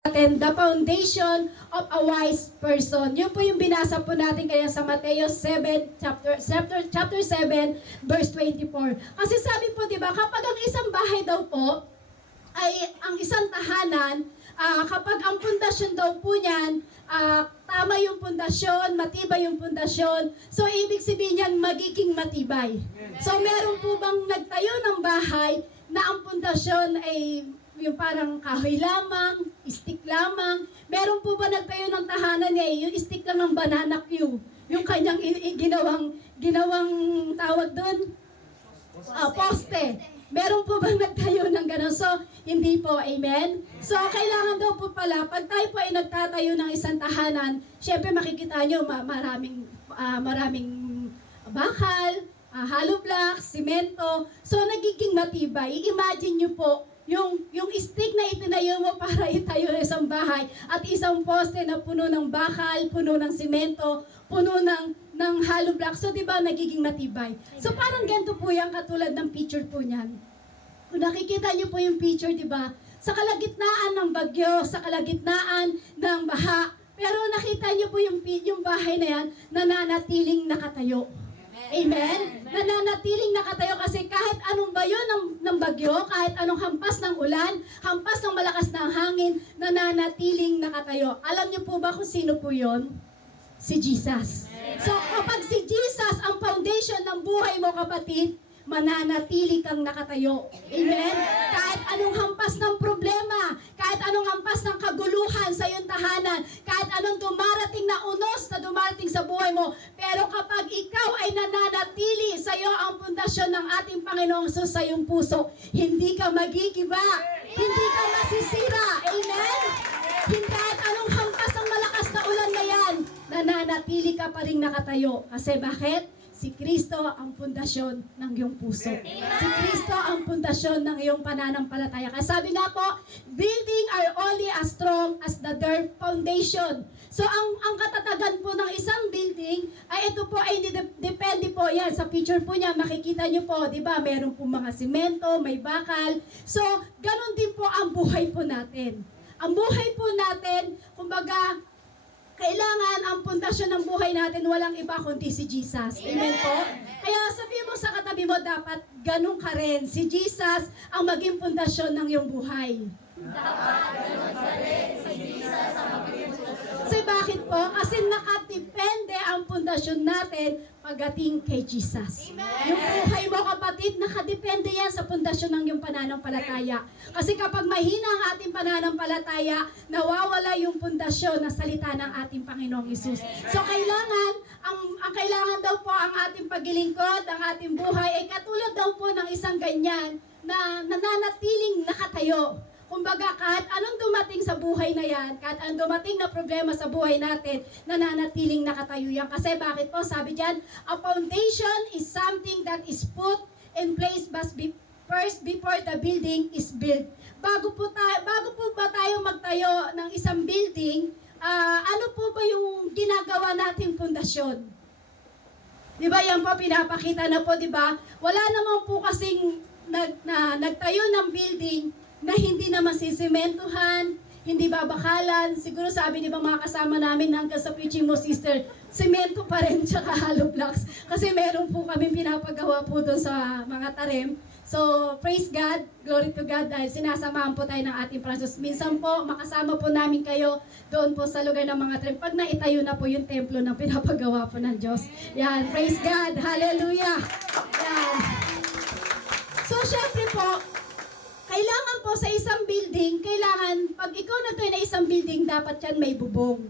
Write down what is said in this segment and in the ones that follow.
natin, the foundation of a wise person. Yun po yung binasa po natin kaya sa Mateo 7, chapter 7, verse 24. Kasi sabi po, di ba, kapag ang isang bahay daw po, ay ang isang tahanan, kapag ang pundasyon daw po niyan, tama yung pundasyon, matibay yung pundasyon, so ibig sabihin niyan, magiging matibay. So meron po bang nagtayo ng bahay na ang pundasyon ay yung parang kahoy lamang, stick lamang? Meron po ba nagtayo ng tahanan niya, yung stick lang ng banana Q, yung kanyang ginawang tawag doon? Poste. Meron po bang nagtayo ng gano'n? So, hindi po. Amen? So, kailangan daw po pala, pag tayo po ay nagtatayo ng isang tahanan, syempre makikita nyo maraming bakal, hollow blocks, simento. So, nagiging matibay. I-imagine nyo po, yung stick na itinayo mo para itayo ng isang bahay at isang poste na puno ng bakal, puno ng simento, puno ng hollow block. So, di ba, nagiging matibay. So, parang ganito po yan, katulad ng picture po niyan. Kung nakikita niyo po yung picture, di ba, sa kalagitnaan ng bagyo, sa kalagitnaan ng baha, pero nakita niyo po yung bahay na yan, nananatiling nakatayo. Amen? Nananatiling nakatayo kasi kahit anong bayo ng bagyo, kahit anong hampas ng ulan, hampas ng malakas na hangin, nananatiling nakatayo. Alam niyo po ba kung sino po yon? Si Jesus. So kapag si Jesus ang foundation ng buhay mo, kapatid, mananatili kang nakatayo. Amen? Kahit anong hampas ng problema, kahit anong hampas ng kaguluhan sa iyong tahanan, kahit anong dumarating na unos na dumarating sa buhay mo, pero kapag ikaw ay nananatili sa iyo ang pundasyon ng ating Panginoong Hesus sa iyong puso, hindi ka magigiba, hindi ka masisira. Amen? Hindi kahit anong hampas ng malakas na ulan na yan, nananatili ka pa rin nakatayo. Kasi bakit? Si Kristo ang pundasyon ng iyong puso. Si Kristo ang pundasyon ng iyong pananampalataya. Kasi sabi nga po, building are only as strong as the dirt foundation. So ang katatagan po ng isang building ay ito po ay depende po yan. Sa picture po niya, makikita niyo po, di ba, meron po mga simento, may bakal. So, ganun din po ang buhay po natin. Ang buhay po natin, kumbaga, kailangan ang pundasyon ng buhay natin walang iba kundi si Jesus. Amen po? Kaya sabi mo sa katabi mo, dapat ganun ka rin. Si Jesus ang maging pundasyon ng iyong buhay. Dapat ganun ka rin. Si Jesus ang maging pundasyon. Kasi bakit po? Kasi nakadepende ang pundasyon natin pagdating kay Jesus. Amen. Yung buhay mo, kapatid, nakadepende yan sa pundasyon ng iyong pananampalataya. Kasi kapag mahina ang ating pananampalataya, nawawala yung pundasyon na salita ng ating Panginoong Hesus. So kailangan, ang kailangan daw po ang ating paglilingkod, ang ating buhay, ay katulad daw po ng isang ganyan na nananatiling nakatayo. Kumbaga, kahit anong dumating sa buhay na yan, kahit anong dumating na problema sa buhay natin, nananatiling nakatayo yan. Kasi bakit po? Sabi dyan, a foundation is something that is put in place first before the building is built. Bago po ba tayo magtayo ng isang building, ano po ba yung ginagawa nating pundasyon? Di ba yan po, pinapakita na po, di ba? Wala naman po kasing nagtayo ng building na hindi naman sisimentuhan, hindi babakalan. Siguro sabi ni ba mga kasama namin hanggang sa preaching mo, sister, semento pa rin tsaka hollow blocks. Kasi meron po kami pinapagawa po doon sa mga tarim. So, praise God, glory to God, dahil sinasamahan po tayo ng ating Panginoon. Minsan po, makasama po namin kayo doon po sa lugar ng mga tarim. Pag naitayo na po yung templo na pinapagawa po ng Diyos. Yan, praise God, hallelujah. Yan. So, syempre po, kailangan po sa isang building, pag ikaw nagtayo na isang building, dapat yan may bubong.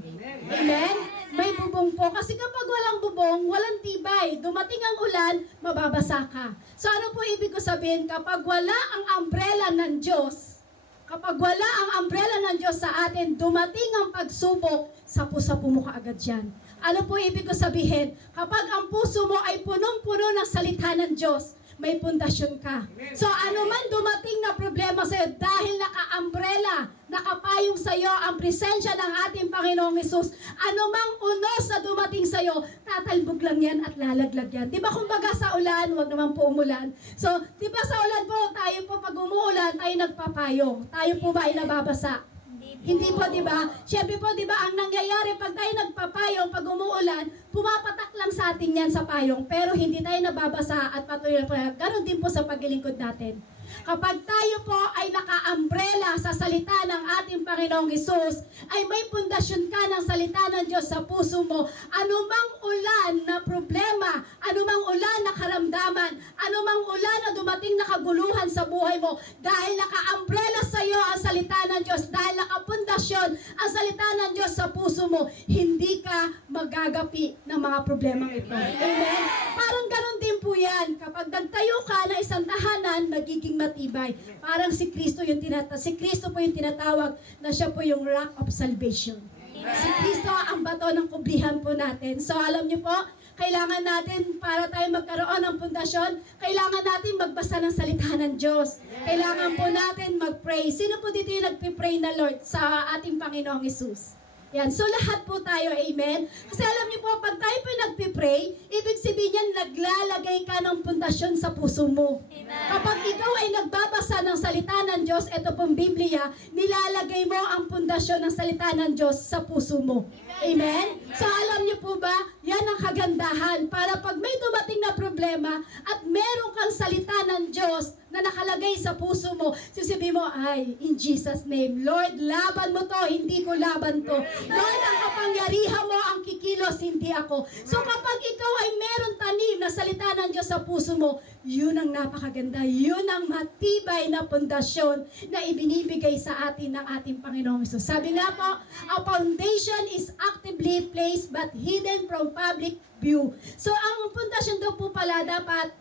Amen? May bubong po. Kasi kapag walang bubong, walang tibay. Dumating ang ulan, mababasa ka. So ano po ibig ko sabihin? Kapag wala ang umbrella ng Diyos, kapag wala ang umbrella ng Diyos sa atin, dumating ang pagsubok, sapu-sapu mo ka agad yan. Ano po ibig ko sabihin? Kapag ang puso mo ay punong-puno ng salita ng Diyos, may pundasyon ka. So ano man dumating na problema sa iyo, dahil naka-umbrella, nakapayong sa iyo ang presensya ng ating Panginoong Hesus, ano mang unos na dumating sa iyo, tatalbog lang yan at lalaglag yan. Diba kumbaga sa ulan, wag naman po umulan. So, diba sa ulan po, tayo po pag umuulan, tayo nagpapayong. Tayo po ba ay nababasa? Hindi Hindi po, di ba? Siyempre po, di ba, ang nangyayari pag tayo nagpapayong, pag umuulan, pumapatak lang sa atin yan sa payong, pero hindi tayo nababasa at patuloy po. Ganon din po sa paglilingkod natin. Kapag tayo po ay naka-umbrella sa salita ng ating Panginoong Hesus, ay may pundasyon ka ng salita ng Diyos sa puso mo, anumang ulan na problema, anumang ulan na karamdaman, anumang ulan na dumating na kaguluhan sa buhay mo, dahil naka-umbrella sa iyo ang salita ng Diyos, dahil nakapundasyon ang salita ng Diyos sa puso mo, hindi ka magagapi ng mga problema ito. Amen? Parang ganun din po yan. Kapag nagtayo ka ng isang tahanan, nagiging matibay. Parang si Kristo po yung tinatawag na siya po yung rock of salvation. Si Kristo ang bato ng kublihan po natin. So alam niyo po, kailangan natin para tayo magkaroon ng pundasyon, kailangan natin magbasa ng salita ng Diyos. Kailangan po natin mag-pray. Sino po dito yung nagpipray na Lord sa ating Panginoong Hesus? Yan. So lahat po tayo, amen? Kasi alam niyo po, pag tayo po nagpipray, ibig sabihin yan, naglalagay ka ng pundasyon sa puso mo. Amen. Kapag ikaw ay nagbabasa ng salita ng Diyos, ito pong Biblia, nilalagay mo ang pundasyon ng salita ng Diyos sa puso mo. Amen? So alam niyo po ba, yan ang kagandahan para pag may dumating na problema at meron kang salita ng Diyos na nakalagay sa puso mo, sasabihin mo, ay, in Jesus' name, Lord, laban mo to, hindi ko laban to. Lord, ang kapangyarihan mo ang kikilos, hindi ako. So kapag ikaw ay meron tanim na salita ng Diyos sa puso mo, yun ang napakaganda, yun ang matibay na pundasyon na ibinibigay sa atin ng ating Panginoong Hesus. Sabi nga po, a foundation is actively placed but hidden from public view. So ang pundasyon daw po pala dapat,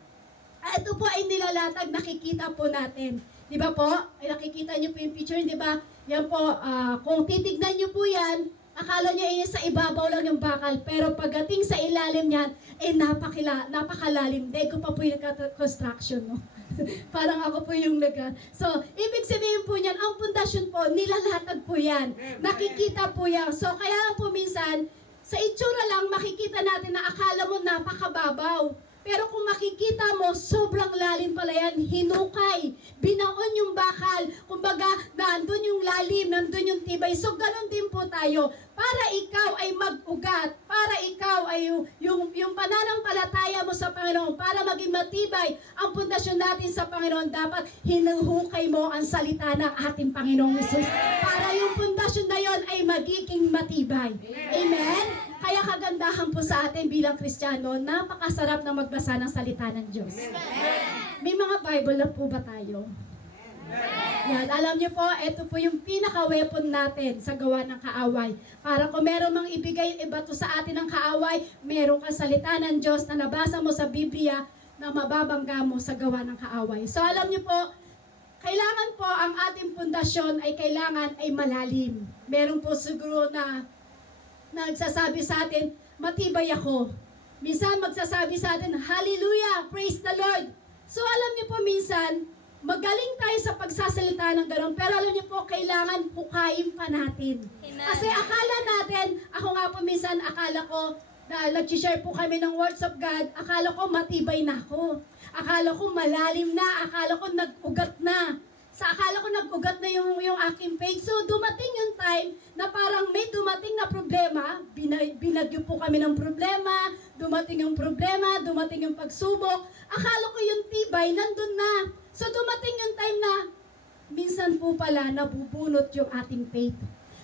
ito po ay nilalatag, nakikita po natin. Di ba po? Ay nakikita niyo po yung picture, di ba? Yan po, kung titignan niyo po yan, akala niyo ay sa ibabaw lang yung bakal. Pero pagdating sa ilalim niyan, ay napakalalim. Dahil ko pa po yung construction, no? Parang ako po yung So, ibig sabihin po niyan, ang pundasyon po, nilalatag po yan. Nakikita po yan. So, kaya po minsan, sa itsura lang, makikita natin na akala mo napakababaw. Pero kung makikita mo, sobrang lalim pala yan, hinukay, binaon yung bakal, kumbaga, nandun yung lalim, nandun yung tibay. So, ganun din po tayo. Para ikaw ay mag-ugat, para ikaw ay yung pananampalataya mo sa Panginoon, para maging matibay ang pundasyon natin sa Panginoon, dapat hinuhukay mo ang salita ng ating Panginoong Hesus. Para yung pundasyon na yon ay magiging matibay. Amen? Kaya kagandahan po sa atin bilang Kristiyano, napakasarap na magbasa ng salita ng Diyos. May mga Bible na po ba tayo? Yan, alam niyo po, ito po yung pinaka-weapon natin sa gawa ng kaaway. Para kung meron mang ibigay ibato sa atin ng kaaway, meron kang salita ng Diyos na nabasa mo sa Biblia na mababangga mo sa gawa ng kaaway. So alam niyo po, kailangan po ang ating pundasyon ay kailangan ay malalim. Meron po siguro na nagsasabi sa atin, matibay ako. Minsan magsasabi sa atin, hallelujah, praise the Lord. So alam niyo po minsan, magaling tayo sa pagsasalita ng gano'n, pero alam niyo po, kailangan hukayin pa natin. Amen. Kasi akala natin, ako nga po minsan, akala ko, na nag-share po kami ng words of God, akala ko matibay na ako. Akala ko malalim na, akala ko nag-ugat na. Sa akala ko nag-ugat na yung aking faith. So dumating yung time na parang may dumating na problema, binagyo po kami ng problema, dumating yung problema, dumating yung pagsubok. Akala ko yung tibay, nandun na. So dumating yung time na minsan po pala nabubunot yung ating faith.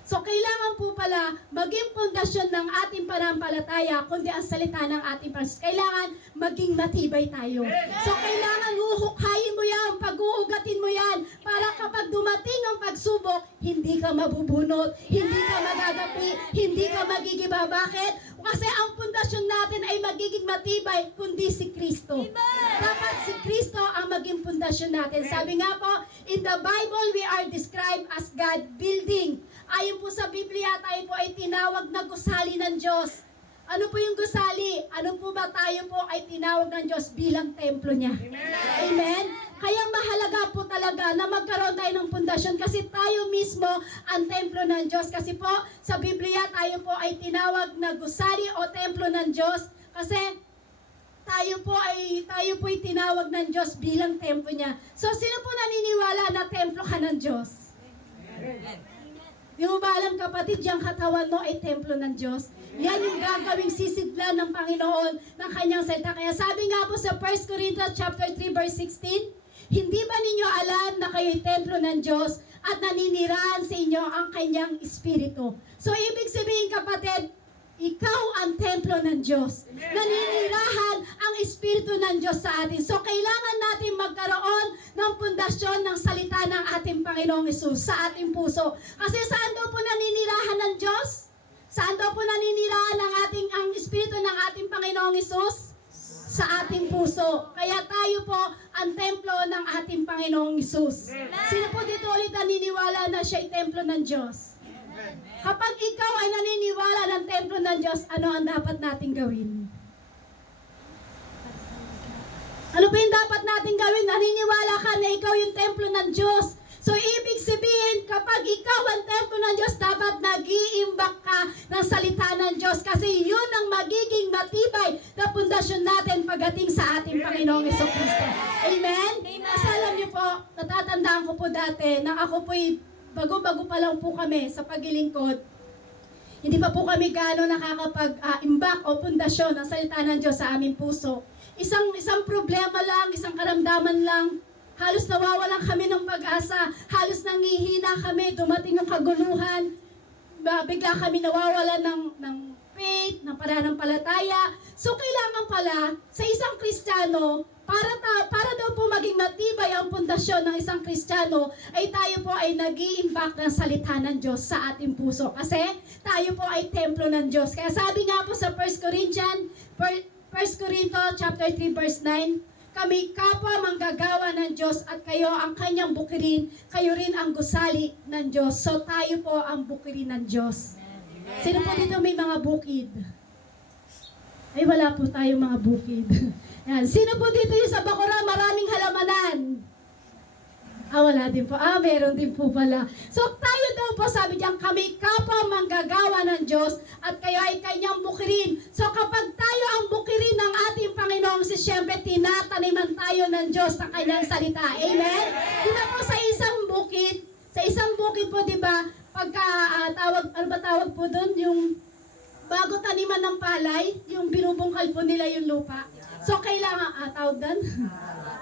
So kailangan po pala maging pundasyon ng ating pananampalataya kundi ang salita ng ating Panginoon. Kailangan maging matibay tayo. So kailangan uhukhayin mo yan, pag-uugatin mo yan para kapag dumating ang pagsubok, hindi ka mabubunot, hindi ka magagapi, hindi ka magigiba. Bakit? Kasi ang pundasyon natin ay magiging matibay kundi si Kristo. Dapat si Kristo ang maging pundasyon natin. Sabi nga po, in the Bible we are described as God building. Ayon po sa Biblia, tayo po ay tinawag na gusali ng Diyos. Ano po yung gusali? Ano po ba tayo po ay tinawag ng Diyos bilang templo niya? Amen? Amen? Kaya mahalaga po talaga na magkaroon tayo ng pundasyon kasi tayo mismo ang templo ng Diyos. Kasi po sa Biblia tayo po ay tinawag na gusali o templo ng Diyos kasi tayo po ay tinawag ng Diyos bilang templo niya. So sino po naniniwala na templo ka ng Diyos? Amen. Di mo ba alam kapatid, yung katawan mo ay templo ng Diyos? Yan yung gagawing sisidlan ng Panginoon ng kanyang salita. Kaya sabi nga po sa 1 Corinthians chapter 3 verse 16, hindi ba ninyo alam na kayo'y templo ng Diyos at naninirahan sa inyo ang kanyang Espiritu? So ibig sabihin kapatid, ikaw ang templo ng Diyos. Naninirahan ang Espiritu ng Diyos sa atin. So kailangan natin magkaroon ng pundasyon ng salita ng ating Panginoong Hesus sa ating puso. Kasi saan daw po naninirahan ng Diyos? Saan daw po naninirahan ang Espiritu ng ating Panginoong Hesus? Sa ating puso. Kaya tayo po ang templo ng ating Panginoong Hesus. Sino po dito ulit naniniwala na siya'y templo ng Diyos? Kapag ikaw ay naniniwala ng templo ng Diyos, ano ang dapat nating gawin? Ano ba yung dapat nating gawin? Naniniwala ka na ikaw yung templo ng Diyos. So, ibig sabihin, kapag ikaw ang templo ng Diyos, dapat nag-iimbak ka ng salita ng Diyos kasi yun ang magiging matibay na pundasyon natin pagdating sa ating Panginoong Jesucristo. Amen? Kasi alam niyo po, natatandaan ko po dati na ako po'y bago-bago pa lang po kami sa paglilingkod. Hindi pa po kami gaano nakakapag-imbak o pundasyon ng salita ng Diyos sa aming puso. Isang problema lang, isang karamdaman lang, halos nawawalan kami ng pag-asa, halos nangihina kami, dumating ang kaguluhan, bigla kami nawawalan ng faith, ng pananampalataya. So kailangan pala sa isang Kristiyano, para daw po maging matibay ang pundasyon ng isang Kristiyano, ay tayo po ay nag-iimbak ng salita ng Diyos sa ating puso. Kasi tayo po ay templo ng Diyos. Kaya sabi nga po sa 1 Corinthians chapter 3 verse 9, kami kapwa manggagawa ng Diyos at kayo ang kanyang bukirin, kayo rin ang gusali ng Diyos. So tayo po ang bukirin ng Diyos. Sino po dito may mga bukid? Ay wala po tayong mga bukid. Yan. Sino po dito yung sa Bakura maraming halamanan? Wala din po. Meron din po pala. So tayo daw po, sabi diyan, kami kapwa manggagawa ng Diyos at kayo ay kanyang bukirin. So kapag tayo ang bukirin ng ating Panginoong, siyempre tinataniman tayo ng Diyos sa kanyang salita. Amen? Diba po sa isang bukid po, diba, pagka tawag po doon, yung bago taniman ng palay, yung binubungkal po nila yung lupa. So, kailangan, tawag doon?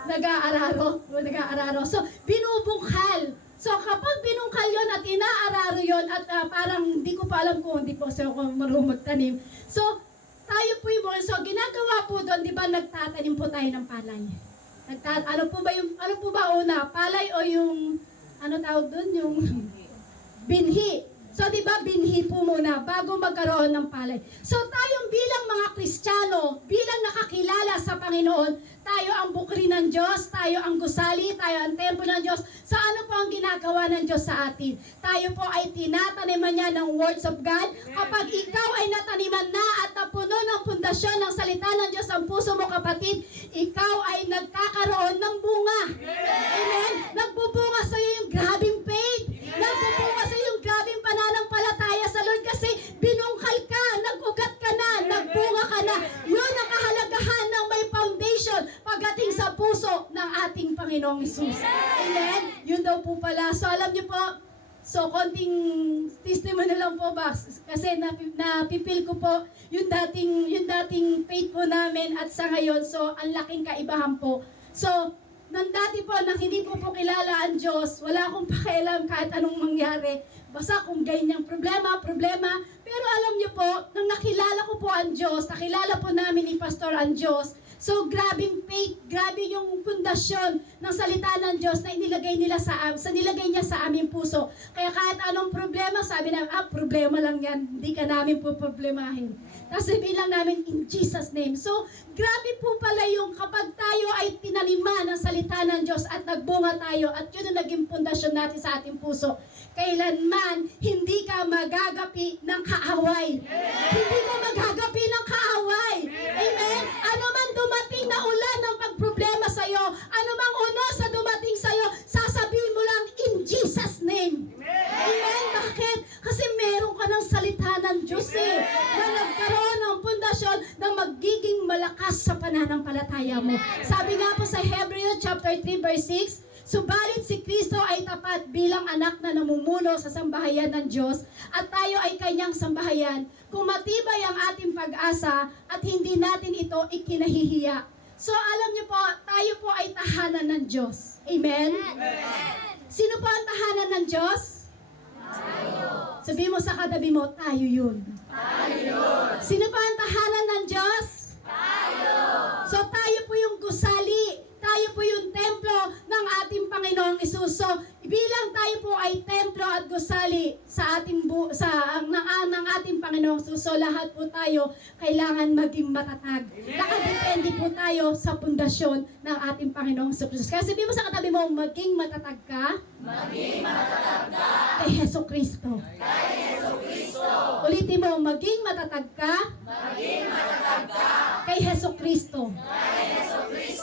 Nag-aararo. So, binubungkal. So, kapag binungkal yon at inaararo yon at parang hindi ko pa alam kung hindi po ako marunong magtanim. So, tayo po yung so, ginagawa po doon, di ba, nagtatanim po tayo ng palay. Ano po ba una? Palay o yung, ano tawag doon? Yung binhi. So, di ba, binhi po muna bago magkaroon ng palay. So, tayong bilang mga Kristiyano, bilang nakakilala sa Panginoon, tayo ang bukri ng Diyos, tayo ang gusali, tayo ang templo ng Diyos. So, ano po ang ginagawa ng Diyos sa atin? Tayo po ay tinataniman niya ng words of God. Kapag ikaw ay nataniman na at napuno ng pundasyon ng salita ng Diyos ang puso mo, kapatid, ikaw ay nagkakaroon ng bunga. Amen? Nagbubunga sa iyo yung grabing faith. Nagbubunga sa iyo yung grabing pananampalataya sa Lord kasi binungkal ka, nag-ugat ka na, nagbunga ka na. Yun ang kahalagahan ng may foundation pagdating sa puso ng ating Panginoong Hesus. Amen? Yun daw po pala. So alam niyo po, so konting testimony lang po ba? Kasi napipil ko po yung dating faith po namin at sa ngayon, so ang laking kaibahan po. So, nang dati po, nang hindi po kilala ang Diyos, wala akong pakialam kahit anong mangyari. Basta kung ganyang problema. Pero alam niyo po, nang nakilala ko po ang Diyos, nakilala po namin ni Pastor ang Diyos, so grabing faith, grabe yung pundasyon ng salita ng Diyos na nilagay niya sa aming puso. Kaya kahit anong problema, sabi namin, problema lang yan, hindi ka namin po problemahin. Kasi bilang namin in Jesus' name. So, grabe po pala yung kapag tayo ay tinaniman ng salita ng Diyos at nagbunga tayo at yun ang naging pundasyon natin sa ating puso. Kailanman, hindi ka magagapi ng kaaway. Hindi ka magagapi ng kaaway. Amen? Ano man dumating na ulan ng pagproblema sa'yo, ano mang unos sa dumating sa'yo, sasabihin mo lang in Jesus' name. Amen? Bakit? Kasi meron ka ng salita ng Diyos na nagkaroon ng pundasyon na magiging malakas sa pananampalataya mo. Sabi nga po sa Hebrews chapter 3 verse 6, subalit si Kristo ay tapat bilang anak na namumuno sa sambahayan ng Diyos at tayo ay kanyang sambahayan, kung matibay ang ating pag-asa at hindi natin ito ikinahihiya. So alam niyo po, tayo po ay tahanan ng Diyos. Amen? Sino po ang tahanan ng Diyos? Tayo. Sabi mo sa katabi mo, tayo yun. Sino pa ang tahanan ng Diyos? Tayo! So tayo po yung gusali, tayo po yung templo ng ating Panginoong Hesus. So bilang tayo po ay templo at gusali sa ating ng ating Panginoong Hesus, so lahat po tayo kailangan maging matatag. Nakadepende po tayo sa pundasyon ng ating Panginoong Hesus. Kaya sabi mo sa katabi mo, maging matatag ka. Maging matatag ka. Kay Heso Kristo. Ulitin mo, maging matatag ka. Maging matatag ka. Kay Heso Kristo.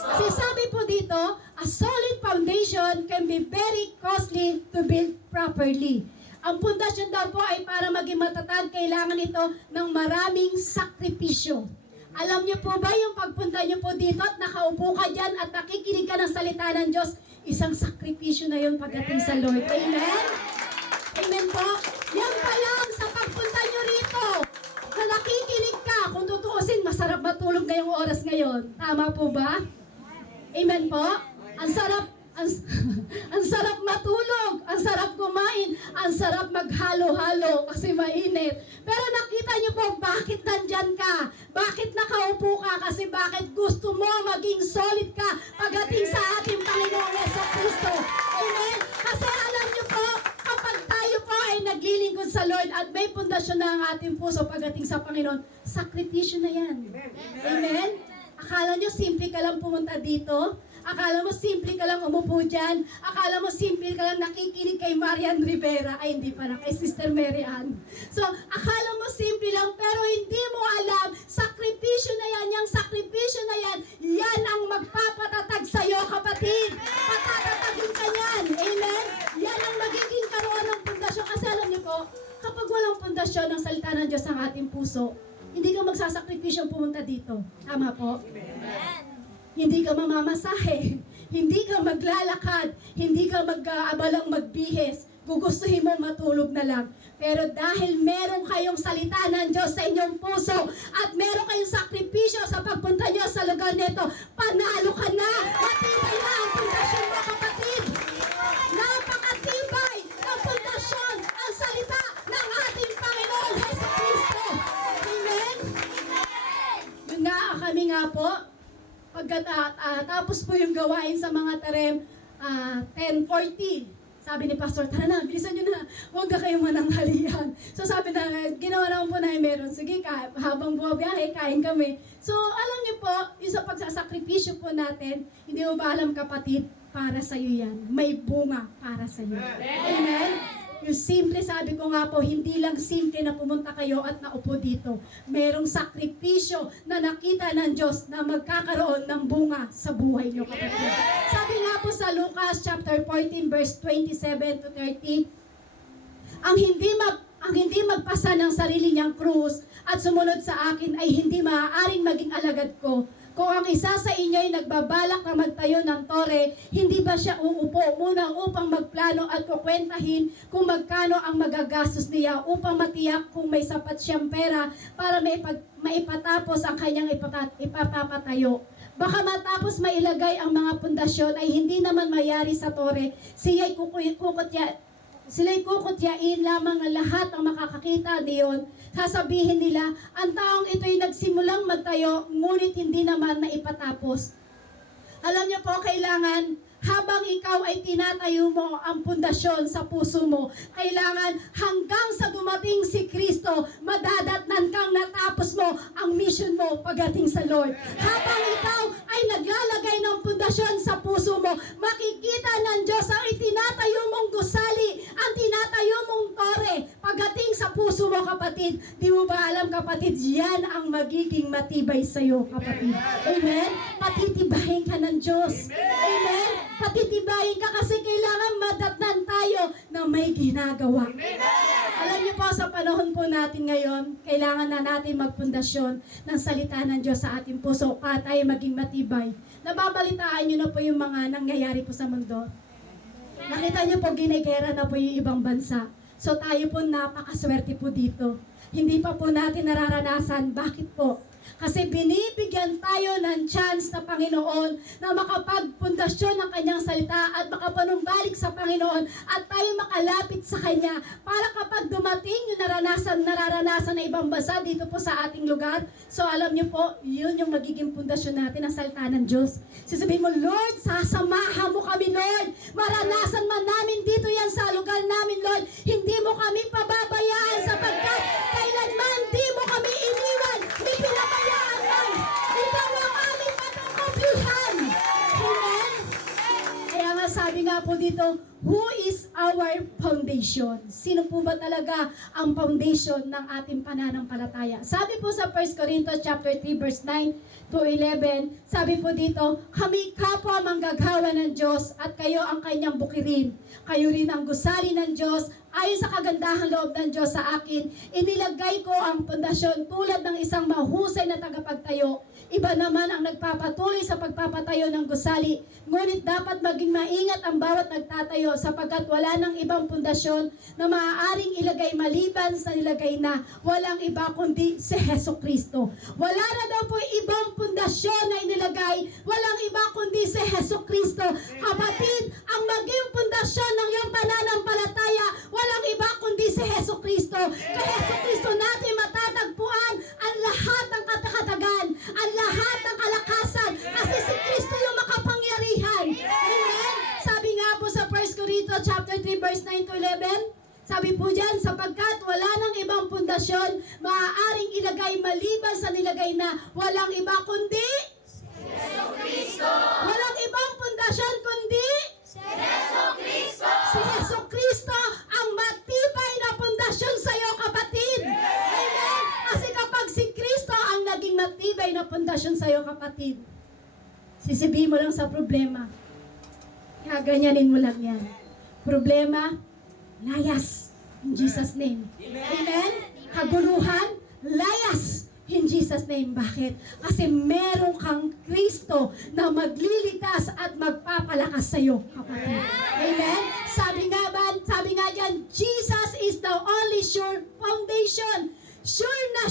Kasi sabi po dito, a solid foundation can be very costly to build properly. Ang pundasyon daw po ay para maging matatag, kailangan ito ng maraming sakripisyo. Alam niyo po ba yung pagpunta niyo po dito at nakaupo ka dyan at nakikinig ka ng salita ng Diyos, isang sakripisyo na yun pagdating sa Lord. Amen? Amen po? Yan pa lang sa pagpunta niyo rito na nakikinig ka. Kung tutuusin, masarap matulog ngayong oras ngayon. Tama po ba? Amen po? Ang sarap ang sarap matulog, ang sarap kumain, ang sarap maghalo-halo kasi mainit. Pero nakita niyo po bakit nandyan ka? Bakit nakaupo ka? Kasi bakit gusto mo maging solid ka pagdating sa ating Panginoong Jesucristo. Amen? Kasi alam niyo po, kapag tayo po ay naglilingkod sa Lord at may pundasyon na ang ating puso pagdating sa Panginoon, sakripisyo na yan. Amen? Akala nyo simple ka lang pumunta dito? Akala mo simple ka lang umupo dyan? Akala mo simple ka lang nakikinig kay Marian Rivera? Ay, hindi pa na, kay Sister Mary Ann. So, akala mo simple lang, pero hindi mo alam, sakripisyo na yan, yung sakripisyo na yan, yan ang magpapatatag sa'yo, kapatid. Patatatagin ka yan. Amen? Yan ang magiging karoon ng pundasyon. Kasi alam niyo po, kapag walang pundasyon ng salita ng Diyos ang ating puso, hindi ka magsasakripisyo pumunta dito. Tama po? Amen. Hindi ka mamamasahe, hindi ka maglalakad, hindi ka mag-aabalang magbihis, gugustuhin mo matulog na lang. Pero dahil meron kayong salita ng Diyos sa inyong puso at meron kayong sakripisyo sa pagpunta nyo sa lugar nito, panalo ka na! Matibay na ang pundasyon mo, kapatid! Napakatibay ang pundasyon, ang salita ng ating Panginoon Jesucristo! Amen? Yun nga, kami nga po, tapos po yung gawain sa mga tarem, 10:40. Sabi ni Pastor, tara na, bilisan nyo na, huwag na kayong mananghalian. So sabi na, ginawa naman po na meron, sige, habang buwabiyahe, kain kami. So alam niyo po, yung sa pagsasakripisyo po natin, hindi mo ba alam, kapatid, para sa'yo yan. May bunga para sa'yo. Amen? Yung simple, sabi ko nga po, hindi lang simple na pumunta kayo at naupo dito. Merong sakripisyo na nakita ng Diyos na magkakaroon ng bunga sa buhay niyo, kapatid. Sabi nga po sa Lucas chapter 14 verse 27 to 30, ang hindi magpasa ng sarili niyang krus at sumunod sa akin ay hindi maaaring maging alagad ko. Kung ang isa sa inyo ay nagbabalak na magtayo ng tore, hindi ba siya uupo muna upang magplano at kukwentahin kung magkano ang magagastos niya upang matiyak kung may sapat siyang pera para maipatapos ang kanyang ipapapatayo? Baka matapos mailagay ang mga pundasyon ay hindi naman mayari sa tore, sila'y kukutyain lamang ng lahat ang makakakita niyon. Sasabihin nila, ang taong ito'y nagsimulang magtayo, ngunit hindi naman naipatapos. Alam niyo po, kailangan habang ikaw ay tinatayo mo ang pundasyon sa puso mo, kailangan hanggang sa dumating si Kristo, madadatnan kang natapos mo ang mission mo pagdating sa Lord. Habang ikaw ay naglalagay ng pundasyon sa puso mo, makikita ng Diyos ang itinatayo mong gusali, ang tinatayo mong tore, pagdating sa puso mo, kapatid. Di mo ba alam, kapatid, yan ang magiging matibay sa'yo, kapatid. Amen? Patitibahin ka ng Diyos. Amen? Patitibayin ka kasi kailangan madatnan tayo na may ginagawa. Alam niyo po, sa panahon po natin ngayon, kailangan na natin magpundasyon ng salita ng Diyos sa ating puso para tayo maging matibay. Nababalitaan niyo na po yung mga nangyayari po sa mundo. Nakita niyo po, ginigera na po yung ibang bansa. So tayo po napakaswerte po dito. Hindi pa po natin nararanasan. Bakit po? Kasi binibigyan tayo ng chance na Panginoon na makapagpundasyon ng kanyang salita at makapanumbalik sa Panginoon at tayo makalapit sa Kanya para kapag dumating yung nararanasan na ibang bansa dito po sa ating lugar. So alam niyo po, yun yung magiging pundasyon natin ang salita ng Diyos. Sasabihin mo, Lord, sasamahan mo kami, Lord. Maranasan man namin dito yan sa lugar namin, Lord. Hindi mo kami pababayaan sapagkat kailanman di mo kami iniwan. Di pinabayaan. Ikaw ang aming matutupihan. Amen? Kaya nga sabi nga po dito, who is our foundation? Sino po ba talaga ang foundation ng ating pananampalataya? Sabi po sa 1 Corinthians chapter 3 verse 9 to 11, sabi po dito, kami kapwa manggagawa ng Diyos at kayo ang kanyang bukirin. Kayo rin ang gusali ng Diyos. Ayon sa kagandahang loob ng Diyos sa akin, inilagay ko ang pundasyon tulad ng isang mahusay na tagapagtayo. Iba naman ang nagpapatuloy sa pagpapatayo ng gusali. Ngunit dapat maging maingat ang bawat nagtatayo sapagkat wala nang ibang pundasyon na maaaring ilagay maliban sa nilagay na walang iba kundi si Heso Kristo. Wala na daw po ibang pundasyon na inilagay, walang iba kundi si Heso Kristo. Kapatid, ang maging pundasyon ng iyong pananampalataya, walang iba kundi si Heso Kristo. Kay Heso Kristo natin matatagpuan ang lahat ng katakatagan, ang lahat ng kalakasan, kasi si Kristo yung makapangyarihan. Amen? Sabi nga po sa 1 Corinthians chapter 3 verse 9 to 11, sabi po dyan, sapagkat wala nang ibang pundasyon maaaring ilagay maliban sa nilagay na walang iba kundi Yesu Kristo! walang ibang pundasyon kundi Yesu Kristo! si Heso Kristo ang matibay na pundasyon sa iyo, kapatid. Amen? Kasi kapag si Kristo ang naging matibay na pundasyon sa iyo, kapatid, sisibihin mo lang sa problema. Kaganyanin mo lang yan. Problema, layas. In Jesus' name. Amen? Kaguluhan, layas. In Jesus' name. Bakit? Kasi meron kang Kristo na maglilitas at magpapalakas sa iyo, kapatid. Amen? Sabi nga dyan, Jesus is the only sure foundation. Sure na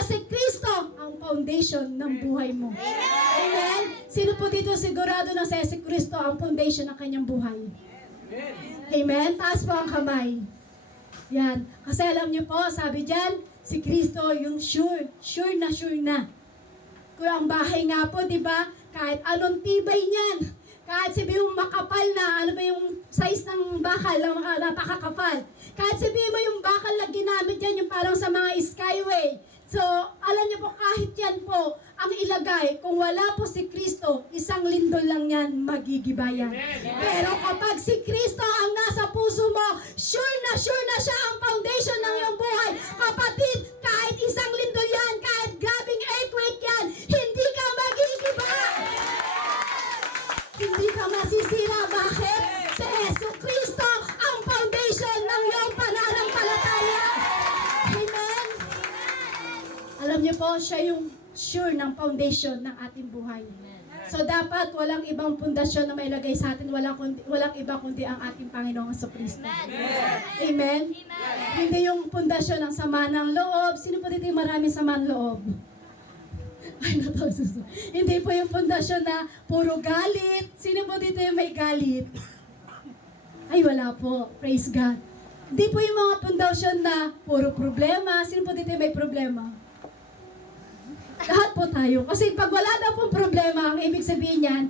si Kristo ang foundation ng buhay mo. Amen? Sino po dito sigurado na si Kristo ang foundation ng kanyang buhay? Amen? Taas po ang kamay. Yan. Kasi alam niyo po, sabi dyan, si Kristo yung sure na. Kung ang bahay nga po, di ba? Kahit anong tibay niyan, kahit sabihin mo makapal na, ano ba yung size ng bakal, napakakapal. Kahit sabihin mo yung bakal na ginamit yan, yung parang sa mga skyway. So, alam niyo po, kahit yan po, ang ilagay, kung wala po si Kristo, isang lindol lang yan, magigibayan. Pero kapag si Kristo ang nasa puso mo, sure na siya ang foundation ng iyong buhay. Kapatid, kahit isang lindol yan, kahit grabing earthquake yan, hindi ka magigiba. Hindi ka masisira. Bakit? Si Yesu Kristo ang foundation ng iyong pananampalataya. Amen? Alam niyo po, siya yung sure ng foundation ng ating buhay. So dapat walang ibang pundasyon na mailagay sa atin, walang iba kundi ang ating Panginoong Jesucristo. Amen? Hindi yung pundasyon ng sama ng loob. Sino po dito yung maraming sama ng loob? Ay, natawag. Hindi po yung pundasyon na puro galit. Sino po dito yung may galit? Ay, wala po. Praise God. Hindi po yung mga pundasyon na puro problema. Sino po dito yung may problema? Lahat po tayo. Kasi pag wala daw pong problema, ang ibig sabihin yan,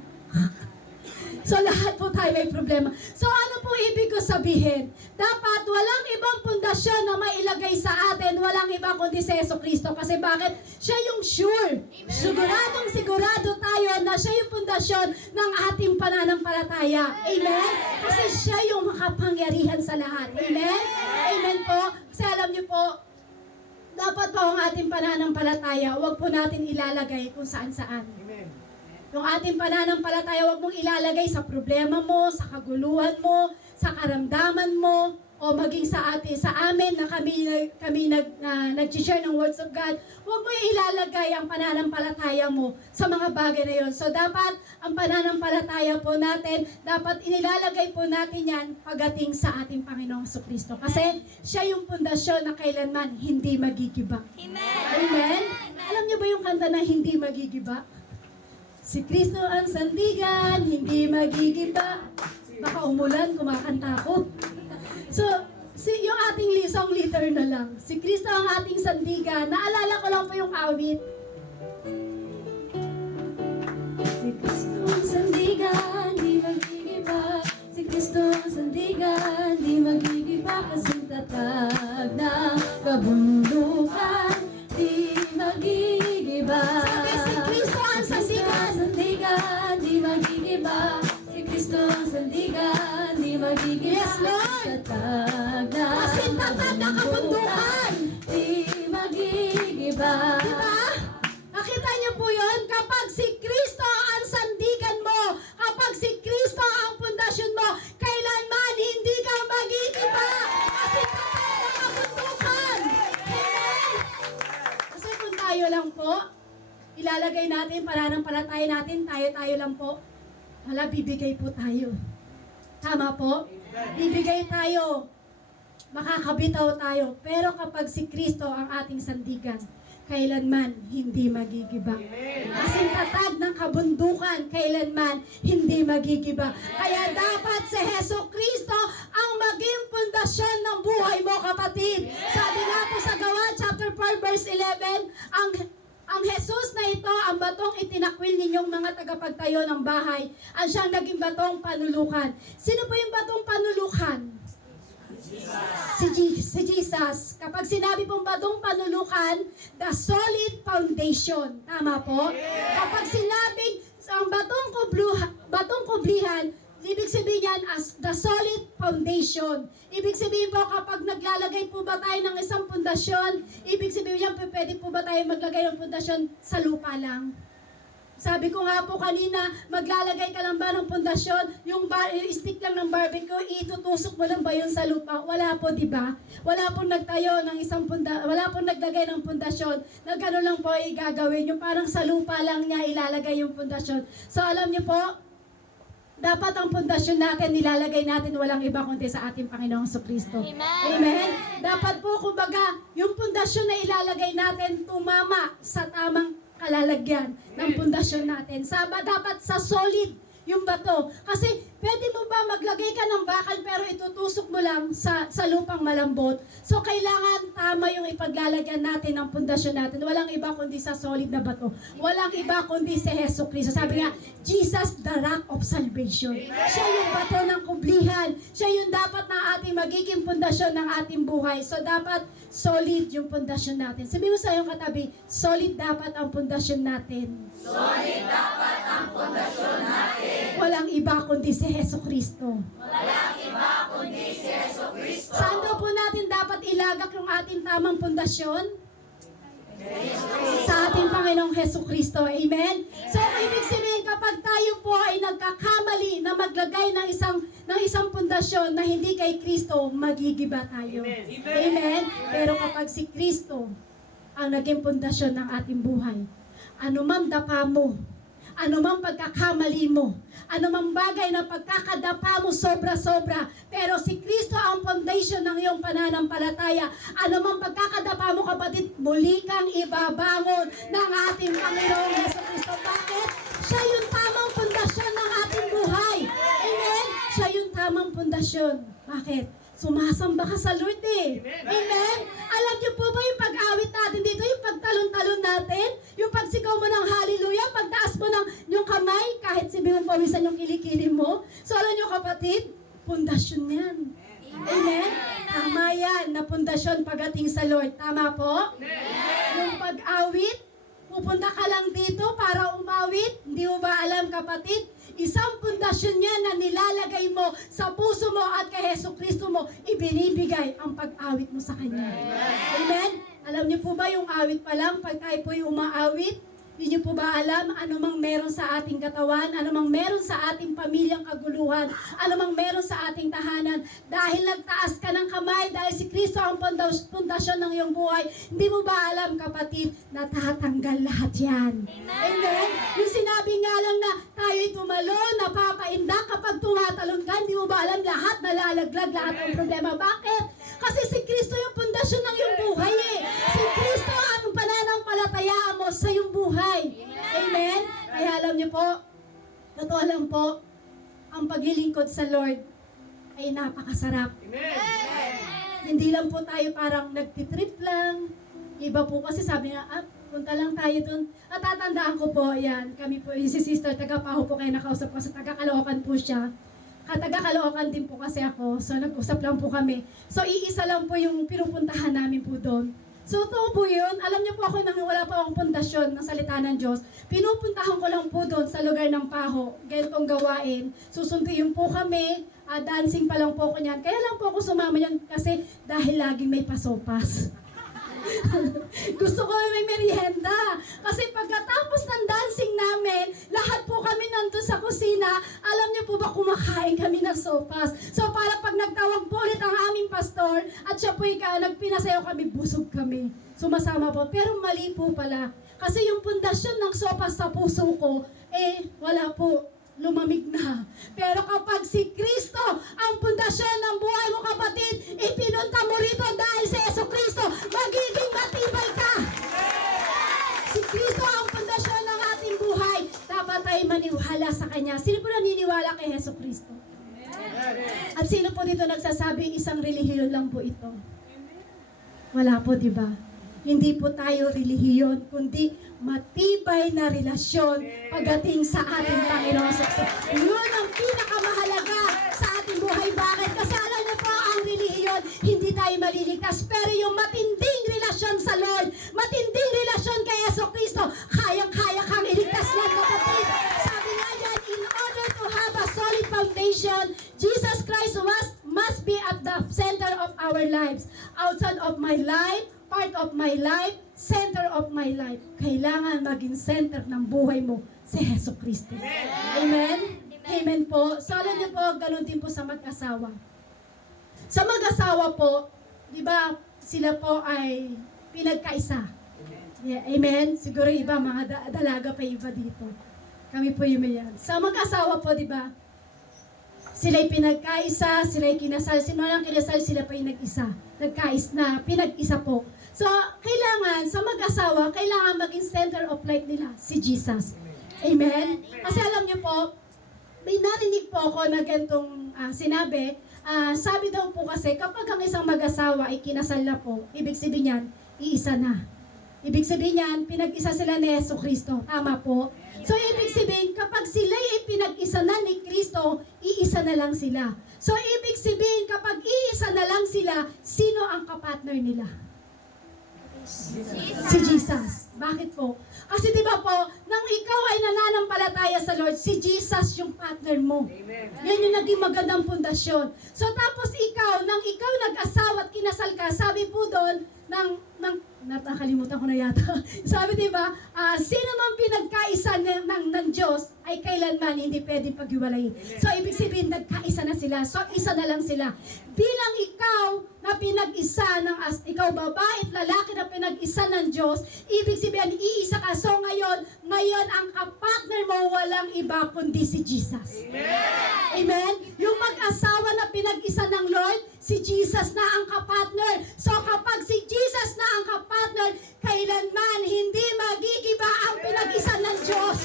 so lahat po tayo may problema. So ano po ibig ko sabihin? Dapat walang ibang pundasyon na mailagay sa atin, walang iba kundi si Yesu Kristo. Kasi bakit? Siya yung sure. Sigurado tayo na siya yung pundasyon ng ating pananampalataya. Amen? Kasi siya yung makapangyarihan sa lahat. Amen? Amen po? Kasi alam niyo po, dapat po ang ating pananampalataya, huwag po natin ilalagay kung saan-saan. Amen. Yung ating pananampalataya, huwag mong ilalagay sa problema mo, sa kaguluhan mo, sa karamdaman mo. o maging sa amin na kami nag-share ng words of God, huwag mo ilalagay ang pananampalataya mo sa mga bagay na yon. So dapat ang pananampalataya po natin, dapat inilalagay po natin yan pagdating sa ating Panginoong Kristo. Kasi siya yung pundasyon na kailanman hindi magigiba. Amen? Alam niyo ba yung kanta na hindi magigiba? Si Kristo ang sandigan, hindi magigiba. Baka umulan, kumakanta ako. So, yung ating song leader na lang. Si Kristo ang ating sandigan. Naalala ko lang po yung awit. Si Kristo ang sandigan, di magigiba. Si Kristo ang sandigan, di magigiba. Kasing tatag ng kabundukan, di magigiba. Sabi, si Kristo ang sandigan, di magigiba. Si Kristo ang sandigan, di magigiba. Yes, Lord! Kasing tatag ng kabundukan, di magigiba. Diba? Nakita niyo po yun? Kapag si Kristo ang sandigan mo, kapag si Kristo ang pundasyon mo, kailanman hindi ka magigiba. Kasi tatag ng kabundukan. Amen? Kasi kung tayo lang po, ilalagay natin, pananampalataya natin, tayo lang po, wala, bibigay po tayo. Tama po? Bibigay tayo. Makakabitaw tayo. Pero kapag si Kristo ang ating sandigan, kailanman hindi magigiba. Kasing tatag ng kabundukan, kailanman hindi magigiba. Kaya dapat si Heso Kristo ang maging pundasyon ng buhay mo, kapatid. Sabi nga po sa Gawa, chapter 4, verse 11, ang Jesus na ito, ang batong itinakwil ninyong mga tagapagtayo ng bahay, ang siyang naging batong panulukan. Sino po yung batong panulukan? Si Jesus. Kapag sinabi pong batong panulukan, the solid foundation. Tama po? Kapag sinabing ang batong kublihan, ibig sabihin yan as the solid foundation. Ibig sabihin po, kapag naglalagay po ba tayo ng isang pundasyon, ibig sabihin yan, pwede po ba tayo maglagay ng pundasyon sa lupa lang? Sabi ko nga po kanina, maglalagay ka lang ba ng pundasyon, yung stick lang ng barbecue, itutusok mo lang ba yun sa lupa? Wala po, di ba? Wala pong nagtayo ng wala pong naglagay ng pundasyon, na gano'n lang po igagawin, yung parang sa lupa lang niya ilalagay yung pundasyon. So alam niyo po, dapat ang pundasyon natin, nilalagay natin walang iba kundi sa ating Panginoong Kristo. Amen? Dapat po, kumbaga, yung pundasyon na ilalagay natin, tumama sa tamang kalalagyan ng pundasyon natin. Dapat sa solid yung bato. Kasi pwede mo ba maglagay ka ng bakal pero itutusok mo lang sa lupang malambot? So kailangan tama yung ipaglalagyan natin ng pundasyon natin. Walang iba kundi sa solid na bato. Walang iba kundi si Heso Kristo. Sabi nga, Jesus the rock of salvation. Siya yung bato ng kublihan. Siya yung dapat na ating magiging pundasyon ng ating buhay. So dapat solid yung pundasyon natin. Sabi mo sa iyong katabi, solid dapat ang pundasyon natin. Solid dapat ang pundasyon natin. Walang iba kundi si Heso Kristo. Walang iba kundi si Yeso Kristo. Saan daw po natin dapat ilagak yung ating tamang pundasyon? Sa ating Panginoong Heso Kristo. Amen? So, ibig sabihin, kapag tayo po ay nagkakamali na maglagay ng isang pundasyon na hindi kay Kristo, magigiba tayo. Amen? Pero kapag si Kristo ang naging pundasyon ng ating buhay, anumang dapa mo, anumang pagkakamali mo, anumang bagay na pagkakadapa mo sobra-sobra, pero si Kristo ang foundation ng iyong pananampalataya, anumang pagkakadapa mo, kapatid, muli kang ibabangon ng ating Panginoong Jesucristo. Bakit? Siya yung tamang pundasyon ng ating buhay. Amen? Siya yung tamang pundasyon. Bakit? Sumasamba ka sa Lord eh. Amen? Alam niyo po ba yung pag-awit natin dito, yung pagtalon-talon natin, yung pagsigaw mo ng hallelujah, pagtaas mo ng yung kamay, kahit sabihin mo pawisan yung kilikili mo. So alam niyo kapatid, pundasyon yan. Amen? Tama yan na pundasyon pagdating sa Lord. Tama po? Yung pag-awit, pupunta ka lang dito para umawit, hindi mo ba alam kapatid? Isang pundasyon niya na nilalagay mo sa puso mo at kay Heso Kristo mo, ibinibigay ang pag-awit mo sa Kanya. Amen? Alam niyo po ba yung awit pa lang, pag tayo po'y umaawit, Hindi niyo po ba alam, anumang meron sa ating katawan, anumang meron sa ating pamilyang kaguluhan, anumang meron sa ating tahanan, dahil nagtaas ka ng kamay, dahil si Kristo ang pundasyon ng iyong buhay, hindi mo ba alam, kapatid, natatanggal lahat yan. Amen? Yung sinabi nga lang na tayo'y tumalon, napapaindak, kapag tumatalon ka, hindi mo ba alam, lahat nalalaglag, lahat ng problema. Bakit? Kasi si Kristo yung pundasyon ng iyong buhay eh. Si Kristo ang pananampalatayaan mo sa iyong buhay. Amen? Kaya alam niyo po, totoo lang po, ang paglilingkod sa Lord ay napakasarap. Hindi lang po tayo parang nagtitrip lang. Iba po kasi sabi nga, punta lang tayo dun. At tatandaan ko po, yan, kami po, si Sister Tagapaho po kayo nakausap ko, sa Taga-Caloocan po siya. Taga-Caloocan din po kasi ako, so nag-usap lang po kami. So iisa lang po yung pinupuntahan namin po doon. So totoo po yun, alam niyo po ako nang wala pa akong pundasyon ng salita ng Diyos, pinupuntahan ko lang po doon sa lugar ng Paho, ganitong gawain. Susunduin po kami, dancing pa lang po ako niyan. Kaya lang po ako sumama niyan kasi dahil laging may pasopas. Gusto ko may merienda. Kasi pagkatapos ng dancing namin, lahat po kami nandun sa kusina, alam niyo po ba kumakain kami ng sopas. So para pag nagtawag po ulit ang aming pastor, at siya po nagpinasayaw kami, busog kami. Sumasama po. Pero mali po pala. Kasi yung pundasyon ng sopas sa puso ko, wala po. Lumamig na. Pero kapag si Kristo ang pundasyon ng buhay mo, kapatid, ipinunta mo rito dahil sa Yesu Kristo, magiging matibay ka. Si Kristo ang pundasyon ng ating buhay. Dapat tayo maniwala sa Kanya. Sino po naniniwala kay Yesu Kristo? At sino po dito nagsasabi isang relihiyon lang po ito? Wala po, di ba? Hindi po tayo relihiyon, kundi matibay na relasyon pagdating sa ating Panginoon. Yun ang pinakamahalaga sa ating buhay. Bakit? Kasi alam niyo po, ang relihiyon, hindi tayo maliligtas. Pero yung matinding relasyon sa Lord, matinding relasyon kay Yesu Kristo, kayang-kaya kang iligtas yan, kapatid. Sabi nga yan, in order to have a solid foundation, Jesus Christ must be at the center of our lives. Outside of my life, part of my life, center of my life. Kailangan maging center ng buhay mo si Hesus Kristo. Amen? Amen po. So alam niyo po, ganun din po sa mag-asawa. Sa mag-asawa po, di ba, sila po ay pinagkaisa. Yeah, amen? Siguro iba, mga dalaga pa iba dito. Kami po yung yan. Sa mag-asawa po, di ba, sila'y pinagkaisa, sila'y kinasal. Sino lang kinasal, sila pa yung nag-isa. Pinag-isa po. So, kailangan, sa mag-asawa, kailangan maging center of life nila, si Jesus. Amen? Kasi alam niyo po, may narinig po ako na gantong sinabi, sabi daw po kasi, kapag ang isang mag-asawa ay kinasal na po, ibig sabihin niyan, iisa na. Ibig sabihin niyan, pinag-isa sila ni Yesu Kristo. Tama po? So, ibig sabihin, kapag sila ay pinag-isa na ni Kristo, iisa na lang sila. So, ibig sabihin, kapag iisa na lang sila, sino ang kapartner nila? Si Jesus. Bakit po? Kasi di ba po, nang ikaw ay nananampalataya sa Lord, si Jesus yung partner mo. Yan yung naging magandang pundasyon. So tapos nang ikaw nag-asawa at kinasal ka, sabi po doon, nakalimutan ko na yata. Sabi di ba, sino man pinagkaisa ng Diyos, ay kailanman hindi pwedeng paghiwalayin. So ibig sabihin, nagkaisa na sila. So isa na lang sila. Bilang ikaw na pinag-isa ikaw babae at lalaki na pinag-isa ng Diyos, ibig sabihin, iisa ka. So ngayon ang kapartner mo walang iba kundi si Jesus. Amen? Amen? Yung mag-asawa na pinag-isa ng Lord, si Jesus na ang kapartner. So kapag si Jesus na ang kapartner, kailanman hindi magigiba ang pinag-isa ng Diyos.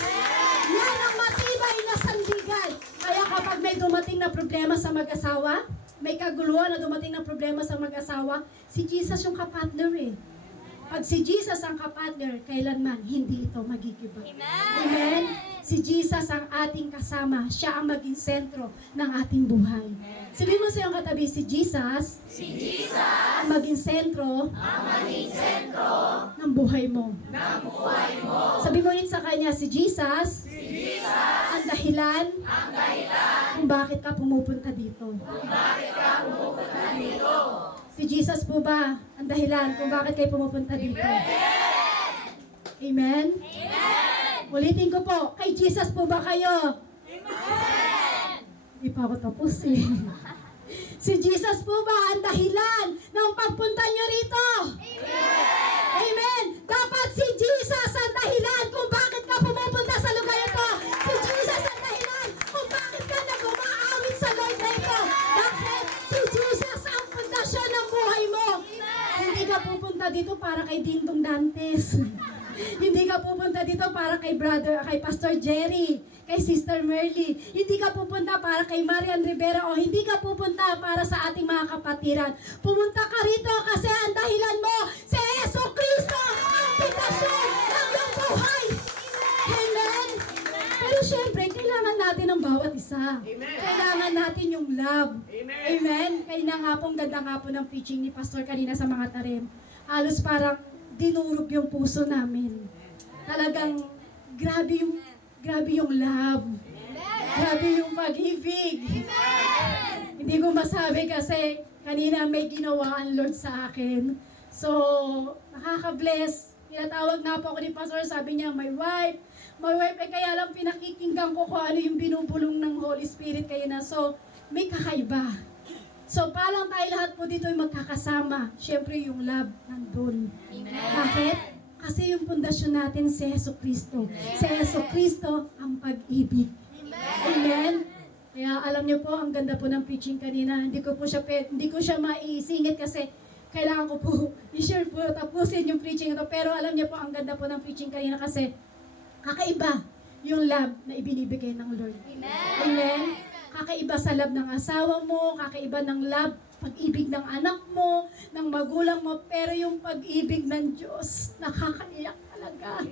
Yan ang matibay na sandigan. Kaya kapag may dumating na problema sa mag-asawa, may kaguluhan na dumating na problema sa mag-asawa, si Jesus yung kapartner eh. Pag si Jesus ang kapartner, kailanman hindi ito magigiba. Amen? Si Jesus ang ating kasama. Siya ang maging sentro ng ating buhay. Sabihin mo sa iyong katabi, si Jesus ang maging sentro ng buhay mo. Sabihin mo rin sa kanya, si Jesus ang dahilan kung bakit ka pumupunta dito. Si Jesus po ba ang dahilan kung bakit kayo pumupunta dito? Amen? Amen? Ulitin ko po, kay Jesus po ba kayo? Amen! Hindi pa ako tapos eh. Si Jesus po ba ang dahilan ng pagpunta nyo rito? Amen! Amen! Dapat si Jesus ang dahilan kung bakit ka pumupunta sa lugar ito. Si Jesus ang dahilan kung bakit ka nag-umaawit sa Lord na ito. Bakit? Si Jesus ang pundasyon ng buhay mo. Hindi ka pupunta dito para kay Dingdong Dantes. Hindi ka pupunta dito para kay Pastor Jerry, kay Sister Merly. Hindi ka pupunta para kay Marian Rivera o hindi ka pupunta para sa ating mga kapatiran. Pumunta ka rito kasi ang dahilan mo si Yesu Cristo, ang pundasyon ng iyong buhay. Amen? Pero syempre, kailangan natin ang bawat isa. Kailangan natin yung love. Amen? Kaya nga pong ganda nga po ng preaching ni Pastor kanina sa mga tarim. Halos parang dinurog yung puso namin. Talagang grabe yung love. Grabe yung pag-ibig. Hindi ko masabi kasi kanina may ginawa ang Lord sa akin. So, nakaka-bless. Tinatawag na po ako ni Pastor, sabi niya, my wife, kaya lang pinakikinggan ko kung ano yung binubulong ng Holy Spirit kayo na. So, may kakaiba. So, palang tayo lahat po dito ay magkakasama. Siyempre, yung love nandun. Bakit? Kasi yung pundasyon natin si Yesu Cristo. Si Yesu Cristo ang pag-ibig. Amen? Kaya alam niyo po, ang ganda po ng preaching kanina. Hindi ko siya maisingit kasi kailangan ko po i-share po, tapusin yung preaching ito. Pero alam niyo po, ang ganda po ng preaching kanina kasi kakaiba yung love na ibinibigay ng Lord. Amen? Kakaiba sa love ng asawa mo, kakaiba ng love, pag-ibig ng anak mo, ng magulang mo, pero yung pag-ibig ng Diyos, nakakaiyak talaga.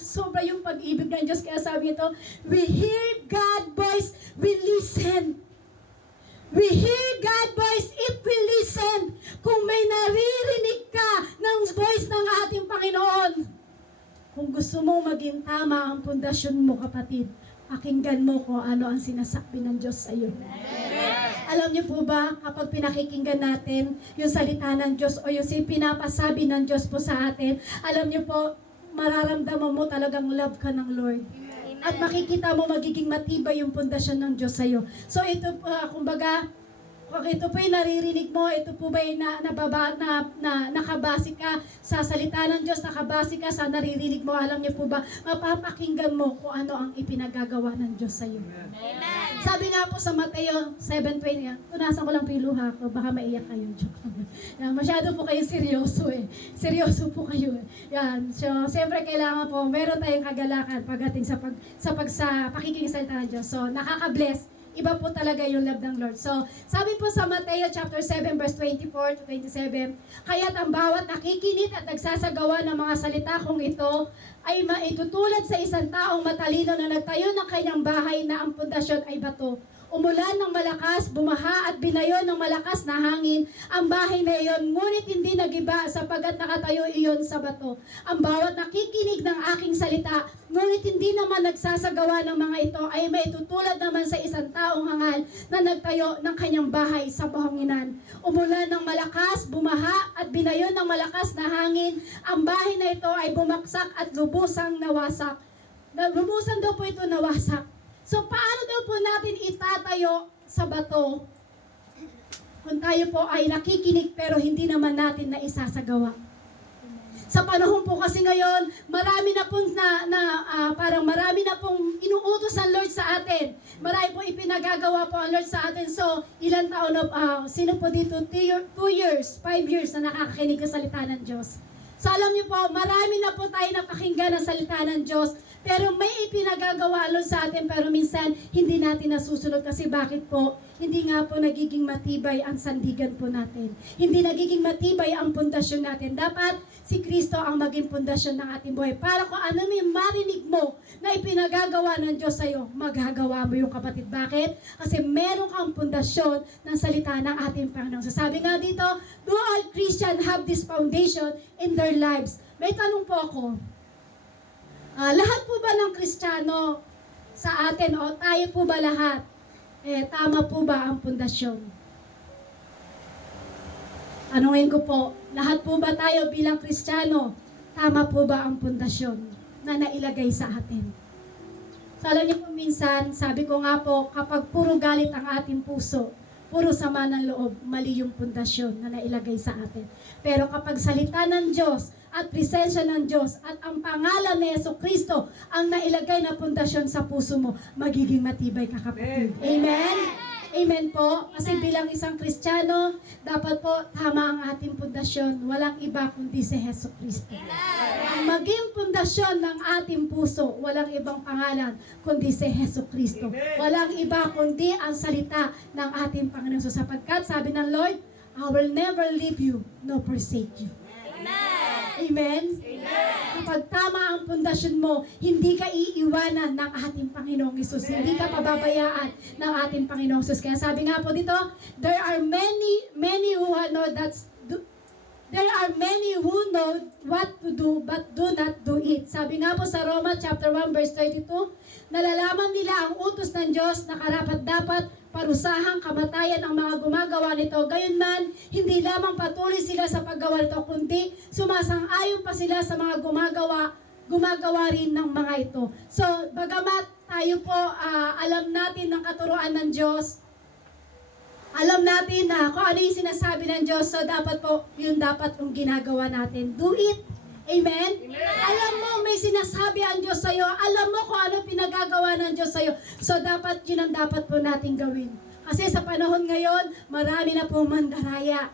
Sobra yung pag-ibig ng Diyos. Kaya sabi ito, we hear God's voice, we listen. We hear God's voice if we listen. Kung may naririnig ka ng voice ng ating Panginoon, kung gusto mo maging tama ang pundasyon mo, kapatid, pakinggan mo kung ano ang sinasabi ng Diyos sa iyo. Alam niyo po ba, kapag pinakikinggan natin yung salita ng Diyos o yung pinapasabi ng Diyos po sa atin, alam niyo po, mararamdaman mo talagang love ka ng Lord. At makikita mo magiging matibay yung pundasyon ng Diyos sa iyo. So ito po, kumbaga, kung ito po yung naririnig mo, ito po ba yung nakabase ka sa salita ng Diyos, nakabase ka sa naririnig mo, alam niyo po ba, mapapakinggan mo kung ano ang ipinagagawa ng Diyos sa iyo. Amen. Sabi nga po sa Mateo 7:20, tunasan ko lang po yung luha ko, baka maiyak kayo. Yan, masyado po kayo seryoso eh. Seryoso po kayo eh. Yan. So, siyempre kailangan po, meron tayong kagalakan pagdating sa pakikisalita ng Diyos. So, nakaka-bless. Iba po talaga yung love ng Lord. So, sabi po sa Mateo chapter 7 verse 24 to 27, kaya't ang bawat nakikinig at nagsasagawa ng mga salita kong ito ay maitutulad sa isang taong matalino na nagtayo ng kanyang bahay na ang pundasyon ay bato. Umulan ng malakas, bumaha at binayo ng malakas na hangin ang bahay na iyon, ngunit hindi nagiba sapagkat nakatayo iyon sa bato. Ang bawat nakikinig ng aking salita, ngunit hindi naman nagsasagawa ng mga ito, ay maitutulad naman sa isang taong hangal na nagtayo ng kanyang bahay sa buhanginan. Umulan ng malakas, bumaha at binayo ng malakas na hangin, ang bahay na ito ay bumaksak at lubusang nawasak. Lubusan daw po ito nawasak. So, paano daw po natin itatayo sa bato kung tayo po ay nakikinig pero hindi naman natin na isasagawa? Sa panahon po kasi ngayon, marami na pong marami na pong inuutos ang Lord sa atin. Marami po ipinagagawa po ang Lord sa atin. So, ilan taon na, sino po dito? 2 years, 5 years na nakakakinig ng salita ng Diyos. So, alam niyo po, marami na po tayo napakinggan ng salita ng Diyos. Pero may ipinagagawa Lord sa atin, pero minsan hindi natin nasusunod kasi bakit po? Hindi nga po nagiging matibay ang sandigan po natin. Hindi nagiging matibay ang pundasyon natin. Dapat si Kristo ang maging pundasyon ng ating buhay. Para kung ano may marinig mo na ipinagagawa ng Diyos sa iyo, magagawa mo yung kapatid. Bakit? Kasi meron kang pundasyon ng salita ng ating Panginoon. Sasabi nga dito, do all Christians have this foundation in their lives? May tanong po ako. Lahat po ba ng Kristiyano sa atin o tayo po ba lahat? Tama po ba ang pundasyon? Tanungin ko po, lahat po ba tayo bilang Kristiyano? Tama po ba ang pundasyon? na nailagay sa atin. So alam niyo po minsan, sabi ko nga po, kapag puro galit ang ating puso, puro sama ng loob, mali yung pundasyon na nailagay sa atin. Pero kapag salita ng Diyos at presensya ng Diyos at ang pangalan ni Jesucristo ang nailagay na pundasyon sa puso mo, magiging matibay ka, kapatid. Amen? Amen po. Kasi bilang isang Kristiyano, dapat po tama ang ating pundasyon. Walang iba kundi si Jesucristo. Ang maging pundasyon ng ating puso, walang ibang pangalan kundi si Jesucristo. Walang iba kundi ang salita ng ating Panginoon. So, sapagkat sabi ng Lord, I will never leave you nor forsake you. Amen? Kapag tama ang pundasyon mo, hindi ka iiwanan ng ating Panginoong Hesus. Hindi ka pababayaan ng ating Panginoong Hesus. Kaya sabi nga po dito, there are many who know there are many who know what to do but do not do it. Sabi nga po sa Roma chapter 1 verse 32, nalalaman nila ang utos ng Diyos na karapat-dapat parusahang kamatayan ang mga gumagawa nito. Gayunman, hindi lamang patuloy sila sa paggawa nito, kundi sumasang-ayon pa sila sa mga gumagawa rin ng mga ito. So, bagamat tayo po alam natin ng katuruan ng Diyos, alam natin na kung ano yung sinasabi ng Diyos, so dapat po, yun dapat yung ginagawa natin. Do it. Amen? Alam mo, may sinasabi ang Diyos sa'yo. Alam mo kung ano pinagagawa ng Diyos sa'yo. So, dapat yun ang dapat po natin gawin. Kasi sa panahon ngayon, marami na po mandaraya.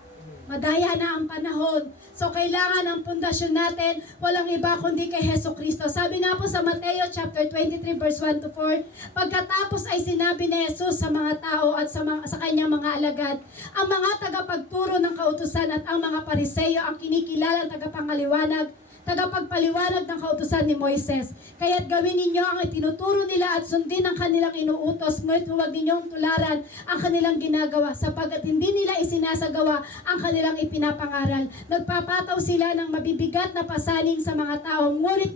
Madaya na ang panahon. So, kailangan ang pundasyon natin, walang iba kundi kay Jesucristo. Sabi nga po sa Mateo chapter 23 verse 1 to 4, pagkatapos ay sinabi ni Jesus sa mga tao at sa kanyang mga alagad, ang mga tagapagturo ng kautusan at ang mga Pariseo ang kinikilalang tagapagpaliwanag ng kautusan ni Moises. Kaya't gawin ninyo ang itinuturo nila at sundin ang kanilang inuutos, ngunit huwag ninyong tularan ang kanilang ginagawa, sapagkat hindi nila isinasagawa ang kanilang ipinapangaral. Nagpapataw sila ng mabibigat na pasaning sa mga tao, ngunit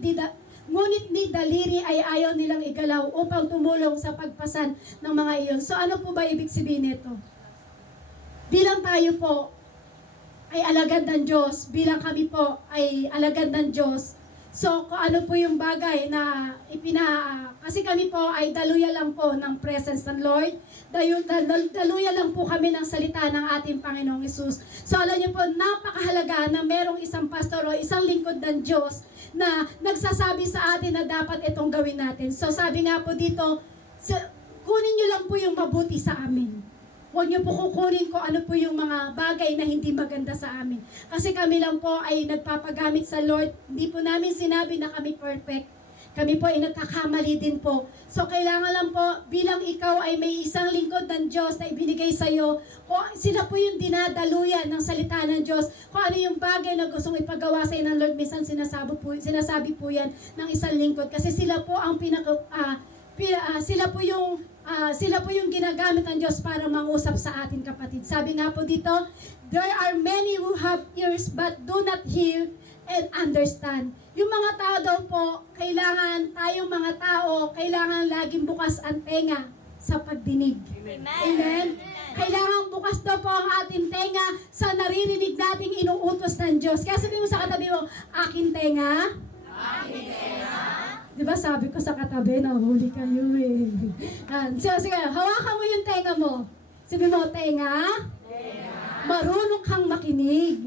ni daliri ay ayaw nilang igalaw upang tumulong sa pagpasan ng mga iyon. So ano po ba ibig sabihin nito? Bilang tayo po ay alagad ng Diyos, bilang kami po ay alagad ng Diyos. So, kung ano po yung bagay na kasi kami po ay daluya lang po ng presence ng Lord, daluya lang po kami ng salita ng ating Panginoong Hesus. So, alam niyo po, napakahalaga na merong isang pastor o isang lingkod ng Diyos na nagsasabi sa atin na dapat itong gawin natin. So, sabi nga po dito, kunin niyo lang po yung mabuti sa amin. Huwag niyo po kukunin ko ano po yung mga bagay na hindi maganda sa amin. Kasi kami lang po ay nagpapagamit sa Lord. Hindi po namin sinabi na kami perfect. Kami po ay nagkakamali din po. So kailangan lang po, bilang ikaw ay may isang lingkod ng Diyos na ibinigay sa iyo, kung sila po yung dinadaluyan ng salita ng Diyos, kung ano yung bagay na gustong ipagawa sa iyo ng Lord, minsan sinasabi po yan ng isang lingkod. Kasi sila po ang sila po yung ginagamit ng Diyos para mangusap sa atin, kapatid. Sabi nga po dito, there are many who have ears but do not hear and understand. Yung mga tao daw po, tayong mga tao, kailangan laging bukas ang tenga sa pagdinig. Amen. Amen. Kailangan bukas daw po ang ating tenga sa naririnig nating inuutos ng Diyos. Kaya sabi mo sa katabi mo, aking tenga. Aking tenga. Diba sabi ko sa katabi, nahuli kayo eh. Sige, hawakan mo yung tenga mo. Sabi mo, tenga. Marunong kang makinig.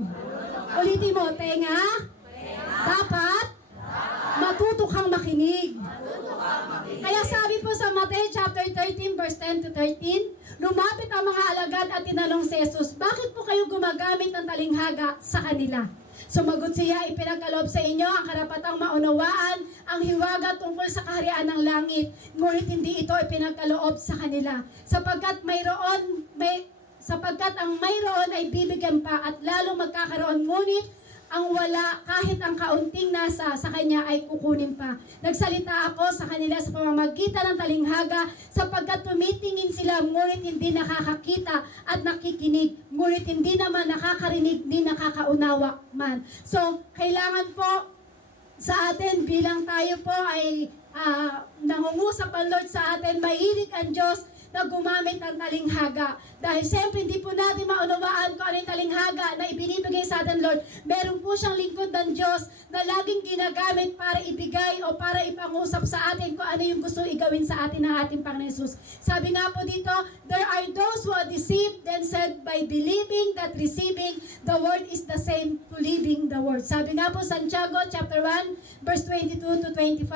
Ulitin mo, tenga. Dapat. Matuto kang makinig. Kaya sabi po sa Matthew chapter 13 verse 10 to 13, lumapit ang mga alagad at tinanong si Jesus, bakit po kayo gumagamit ng talinghaga sa kanila? Sumagot siya, ipinagkaloob sa inyo ang karapatang maunawaan ang hiwaga tungkol sa kaharian ng langit, ngunit hindi ito ipinagkaloob sa kanila. Sapagkat ang mayroon ay bibigyan pa at lalo magkakaroon, ngunit ang wala, kahit ang kaunting nasa sa kanya ay kukunin pa. Nagsalita ako sa kanila sa pamamagitan ng talinghaga, sapagkat tumitingin sila, ngunit hindi nakakakita at nakikinig, ngunit hindi naman nakakarinig ni nakakaunawa man. So, kailangan po sa atin, bilang tayo po ay nangungusap ang Lord sa atin, mahilig ang Diyos na gumamit ng talinghaga. Dahil siyempre hindi po natin maunawaan kung ano yung talinghaga na ibinibigay sa atin, Lord. Meron po siyang lingkod ng Diyos na laging ginagamit para ibigay o para ipangusap sa atin kung ano yung gusto igawin sa atin ng ating Panginoon Jesus. Sabi nga po dito, there are those who are deceived themselves by believing that receiving the word is the same to living the word. Sabi nga po Santiago chapter 1 verse 22 to 25,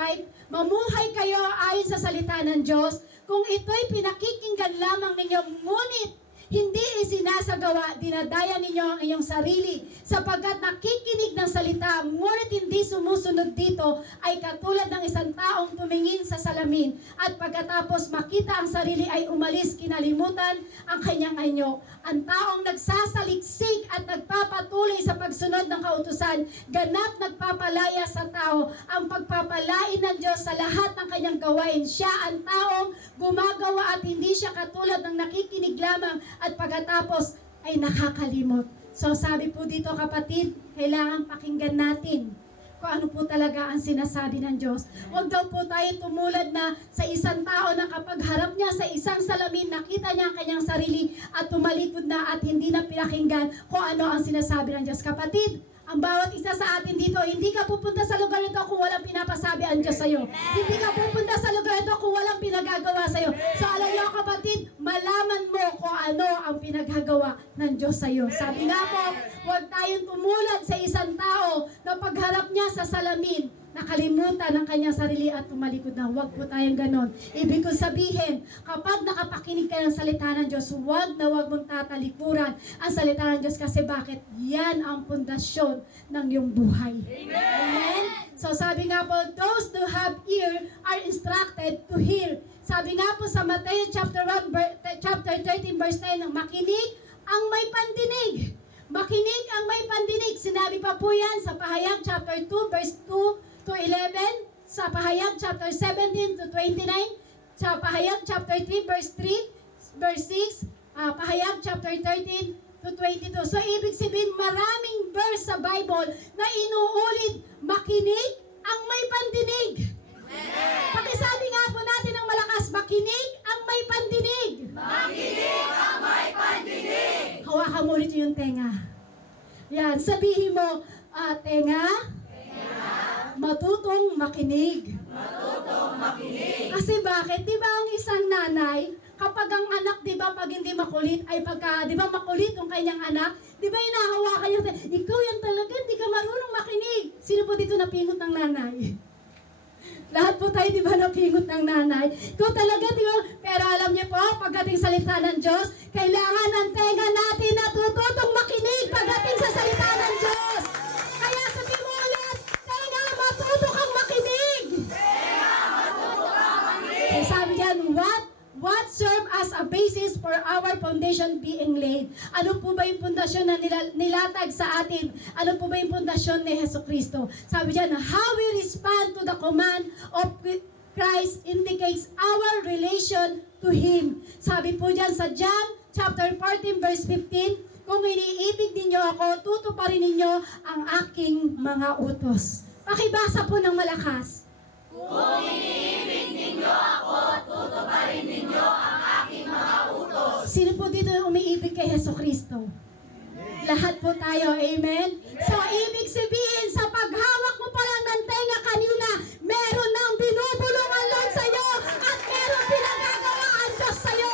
mamuhay kayo ayon sa salita ng Diyos kung ito'y pinakikinggan lamang ninyo, ngunit hindi isinasagawa, dinadaya ninyo ang inyong sarili, sapagkat nakikinig ng salita, ngunit hindi sumusunod dito, ay katulad ng isang taong tumingin sa salamin, at pagkatapos makita ang sarili ay umalis, kinalimutan ang kanyang anyo. Ang taong nagsasaliksik at nagpapatuloy sa pagsunod ng kautusan, ganap nagpapalaya sa tao. Ang pagpapalain ng Diyos sa lahat ng kanyang gawain. Siya ang taong gumagawa at hindi siya katulad ng nakikinig lamang at pagkatapos ay nakakalimot. So sabi po dito kapatid, kailangan pakinggan natin kung ano po talaga ang sinasabi ng Diyos. Huwag daw po tayo tumulad na sa isang tao na kapag harap niya sa isang salamin, nakita niya ang kanyang sarili at tumalikod na at hindi na pinakinggan kung ano ang sinasabi ng Diyos. Kapatid, ang bawat isa sa atin dito, hindi ka pupunta sa lugar nito kung walang pinapasabi ang Diyos sa'yo. Hindi ka pupunta sa lugar nito kung walang pinagagawa sa'yo. So alam niyo kapatid, malaman mo kung ano ang pinaggagawa ng Diyos sa'yo. Sabi nga po, huwag tayong tumulad sa isang tao na pagharap niya sa salamin, nakalimutan ang kanyang sarili at tumalikod na. Huwag po tayong ganon. Ibig kong sabihin, kapag nakapakinig ka ng salita ng Diyos, huwag na huwag mong tatalikuran ang salita ng Diyos kasi bakit? Yan ang pundasyon ng iyong buhay. Amen? So sabi nga po, those who have ear are instructed to hear. Sabi nga po sa Matthew chapter 13 verse 9, makinig ang may pandinig. Makinig ang may pandinig. Sinabi pa po yan sa Pahayag chapter 2 verse 2 to 11, sa Pahayag chapter 17 to 29, sa Pahayag chapter 3 verse 3, verse 6, Pahayag chapter 13 to 22. So ibig sabihin maraming verse sa Bible na inuulit, makinig ang may pandinig. Pakisabi nga po natin ng malakas, makinig ang may pandinig. Makinig ang may pandinig. Hawakan mo ulit yung tenga. Yan, sabihin mo, tenga, matutong makinig. Matutong makinig. Kasi bakit? Di ba ang isang nanay, kapag ang anak, di ba, pag hindi makulit, ay pagka, di ba, makulit yung kanyang anak, di ba, inahawakan niya, ikaw yan talaga, hindi ka marunong makinig. Sino po dito napingot ng nanay? Lahat po tayo, di ba, napingot ng nanay? Ikaw talaga, di ba? Pero alam niyo po, pagdating salita ng Diyos, kailangan ng tenga natin na tututong makinig pagdating sa salita ng Diyos. Kaya sabi mo ulit, tenga, matuto kang makinig. Tenga, matuto kang makinig. Eh, sabi diyan, what serve as a basis for our foundation being laid? Ano po ba yung pundasyon na nilatag sa atin? Ano po ba yung pundasyon ni Jesucristo? Sabi diyan, how we respond to the command of Christ indicates our relation to Him. Sabi po diyan sa John chapter 14 verse 15, kung iniibig ninyo ako, tutuparin ninyo ang aking mga utos. Pakibasa po ng malakas. Kung iniibig ninyo ako, tutuparin ninyo ang aking mga utos. Sino po dito yung umiibig kay Jesucristo? Lahat po tayo, amen? So, ibig sabihin, sa paghawak mo pa lang ng tenga kanina, meron nang binubulong ang Lord sa'yo at meron pinagagawa ang Diyos sa'yo.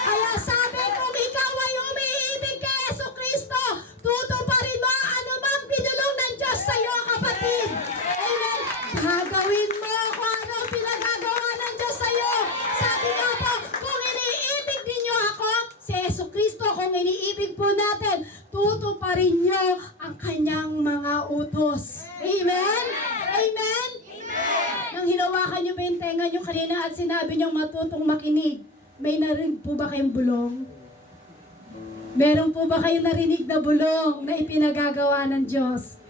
Kaya sabi, kung ikaw ay umiibig kay Jesucristo, tutuparin mo anumang binulong ng Diyos sa'yo, kapatid. Amen? Gagawin mo kung ano pinagagawa ng Diyos sa'yo. Sabi nga po, kung iniibig ninyo ako, si Jesucristo, kung iniibig po natin, tutuparin nyo ang kanyang mga utos. Amen? Amen? Nang hinawakan nyo ba yung tenga nyo kanina at sinabi nyo matutong makinig, may narinig po ba kayong bulong? Meron po ba kayong narinig na bulong na ipinagagawa ng Diyos?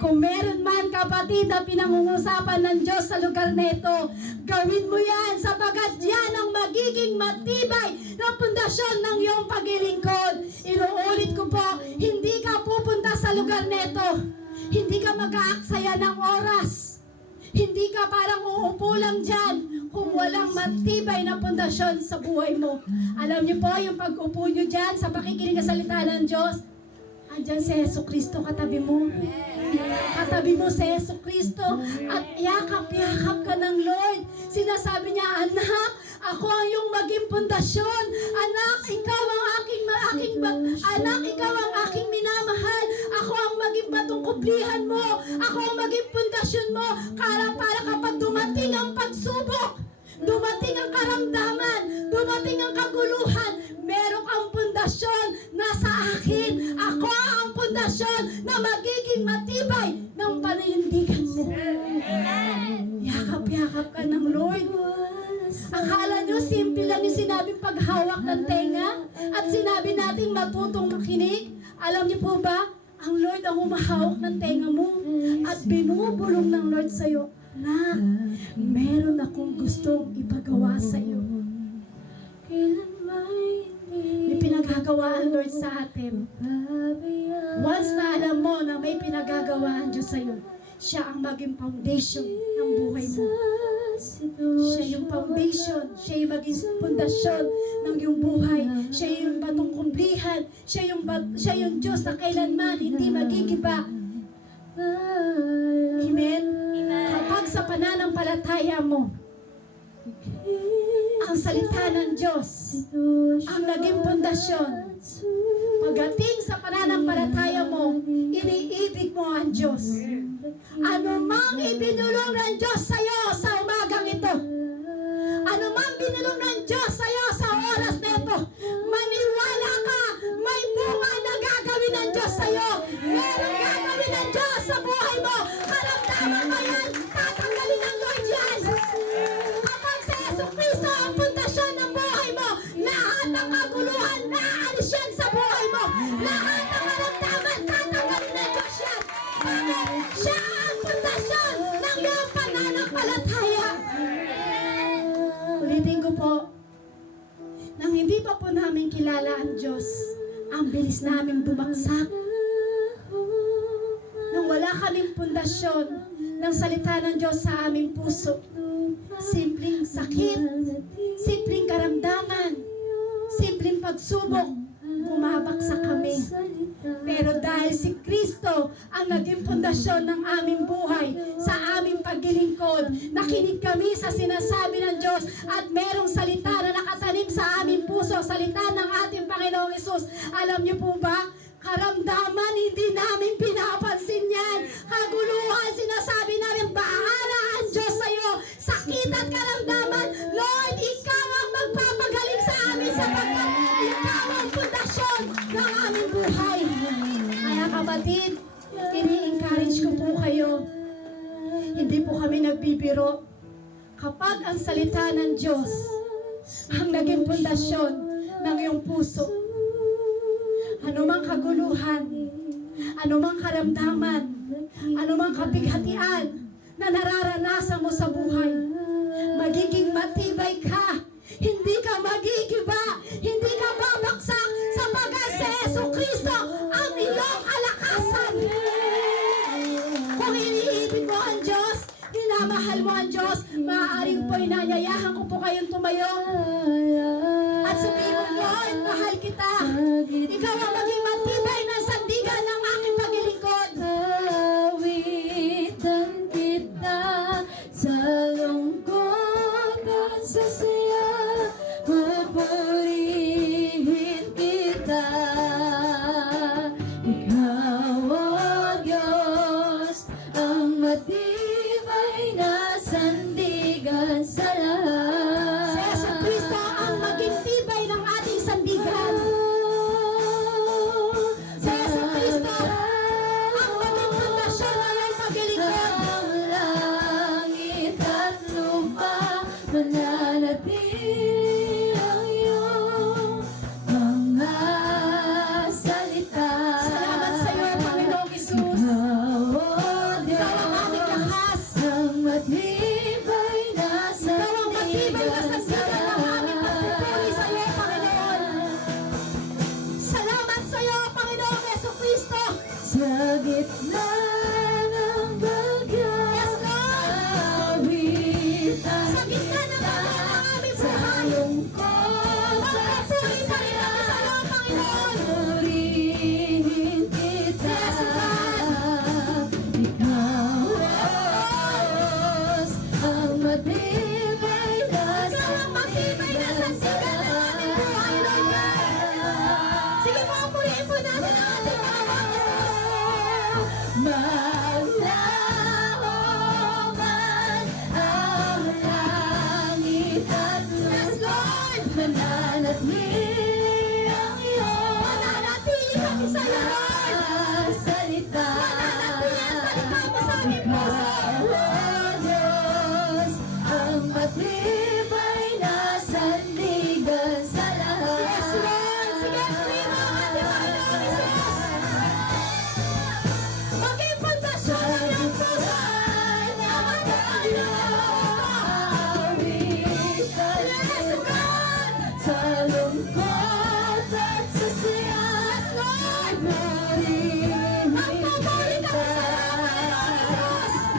Kung meron man kapatid na pinangungusapan ng Diyos sa lugar na ito, gawin mo yan sapagat yan ang magiging matibay na pundasyon ng iyong paglilingkod. Inuulit ko po, hindi ka pupunta sa lugar na ito. Hindi ka mag-aaksaya ng oras. Hindi ka parang uupo lang dyan. kung walang matibay na pundasyon sa buhay mo. Alam niyo po, yung pag-upo niyo dyan sa pakikinig ng salita ng Diyos, andyan si Yesu Cristo katabi mo. Katabi mo si Yesu Cristo at yakap-yakap ka ng Lord. Sinasabi niya, anak, ako ang iyong maging pundasyon. Anak, ikaw ang anak, ikaw ang aking minamahal. Ako ang maging patungkublihan mo. Ako ang maging pundasyon mo. Para kapag dumating ang pagsubok, dumating ang karamdaman, dumating ang kaguluhan, meron kang pundasyon na sa akin. Ako ang pundasyon na magiging matibay ng paninindigan mo. Yakap-yakap ka ng Lord. Akala nyo, simple lang yung sinabing paghawak ng tenga at sinabi nating matutong makinig. Alam niyo po ba, ang Lord ang humahawak ng tenga mo at binubulong ng Lord sa'yo na meron akong gustong ipagawa sa iyo. May pinagagawa ang Lord sa atin. Once na alam mo na may pinagagawa ang Diyos sa iyo, siya ang maging foundation ng buhay mo. Siya yung foundation, siya yung maging pundasyon ng iyong buhay. Siya yung batong kumblihan, siya yung Diyos na kailanman hindi magigiba. Amen? Kapag sa pananampalataya mo, ang salita ng Diyos ang naging pundasyon. Pagdating sa pananampalataya mo, iniibig mo ang Diyos. Ano mang ibinulong ng Diyos sa iyo sa umagang ito, ano mang binulong ng Diyos sa iyo sa oras na ito, maniwala ka, may bunga na gagawin ng Diyos sa iyo. Meron gagawin ng Diyos sa buhay mo. Karamdaman mo yan, tatanggalin ng Lord yan. Kapag sa Yesu Cristo ang pundasyon ng buhay mo, lahat ng kaguluhan naaalis yan sa buhay mo. Lahat ng karamdaman, tatanggalin ng Diyos yan. Bakit? Siya ang pundasyon ng iyong pananampalataya. Ulitin ko po, nang hindi pa po namin kilala ang Diyos, ang bilis namin bumagsak. Nang wala kaming pundasyon ng salita ng Diyos sa aming puso, simpleng sakit, simpleng karamdaman, simpleng pagsubok, bumabagsak kami. Pero dahil si Kristo ang naging pundasyon ng aming buhay, sa aming paglilingkod, nakinig kami sa sinasabi ng Diyos at merong salita na nakatanim sa aming puso, salita ng ating Panginoong Hesus. Alam niyo po ba, karamdaman, hindi namin pinapansin yan. Kaguluhan, sinasabi namin, bahala ang Diyos sa iyo. Sakit at karamdaman, Lord, ikaw ang magpapagaling sa amin sapagkat ikaw ang pundasyon ng aming buhay. Kaya kapatid, ini-encourage ko po kayo. Hindi po kami nagbibiro. Kapag ang salita ng Diyos ang naging pundasyon ng iyong puso, anumang kaguluhan, anumang karamdaman, anumang kapighatian na nararanasan mo sa buhay, magiging matibay ka, hindi ka magigiba, hindi ka babaksak sapagkat si Yesu Cristo ang iyong kalakasan. Kung iniibig mo ang Diyos, minamahal mo ang Diyos, maaaring po inanyayahan ko po kayong tumayo at sabihin mo, Lord, mahal kita. Ikaw ang maging matibay na sandigan ng aking paglilingkod. Awitan kita sa lungkot at sa saya, pupurihin kita. Ikaw, O Diyos, ang matibay na sandigan sa lahat. Si Yesu Cristo ang maging tibay ng ating sandigan. Si Yesu Cristo ang maging pundasyon ng iyong paglilingkod. Ang langit at lupa, mananatili ang iyong mga salita. Salamat sa iyo, Panginoong Hesus. Ikaw, O Ikaw ang aming Diyos, lakas. ang matibay na Ikaw ang matibay na sandigan sa sandigan ng aming pagpupuri sa iyo, Panginoon. Salamat sa iyo, Panginoong Yesu Cristo. sa gitna ng bagyo. Yes, Lord. Awitan Sa gitna ng Maglaho man ang langit at lupa, mananatili ang iyong Mananatili kami sa iyo, Lord. mga salita. Mananatili ang salita mo sa aming puso. Ikaw, Diyos, ang matibay na sandigan sa lahat. Yes, Lord. Sige, pray mo ang ating Panginoon Jesus. Maging pundasyon ng iyong puso. Sa lungkot at sa saya, marinig ka.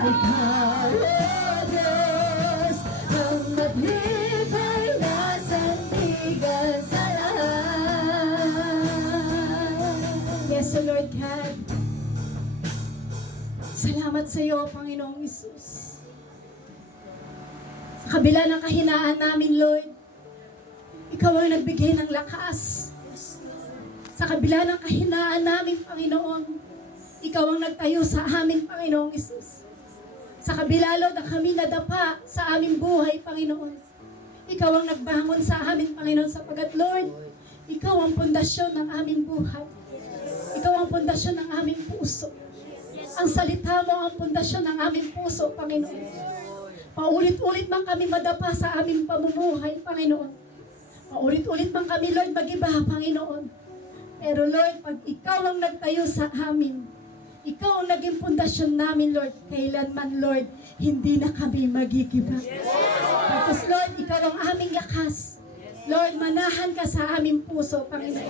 Ikaw, O Diyos, ang matibay na sandigan sa lahat. Yes, O Lord God. Salamat sa iyo, Panginoong Isus. Sa kabila ng kahinaan namin, Lord, ikaw ang nagbigay ng lakas. Sa kabila ng kahinaan namin, Panginoon, ikaw ang nagtayo sa amin, Panginoong Isus. Sa kabila, Lord, na kami nadapa sa aming buhay, Panginoon. Ikaw ang nagbangon sa amin, Panginoon, sapagat, Lord, ikaw ang pundasyon ng aming buhay. Ikaw ang pundasyon ng aming puso. Ang salita mo ang pundasyon ng aming puso, Panginoon. Paulit-ulit man kami madapa sa aming pamumuhay, Panginoon. Paulit-ulit man kami, Lord, mag-iba, Panginoon. Pero, Lord, pag ikaw ang nagtayo sa amin, ikaw ang naging pundasyon namin, Lord, kailanman, Lord, hindi na kami magigiba. Tapos, Lord, ikaw ang aming lakas. Lord, manahan ka sa aming puso, Panginoon.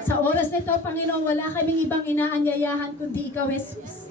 Sa oras na ito, Panginoon, wala kaming ibang inaanyayahan kundi ikaw, Jesus.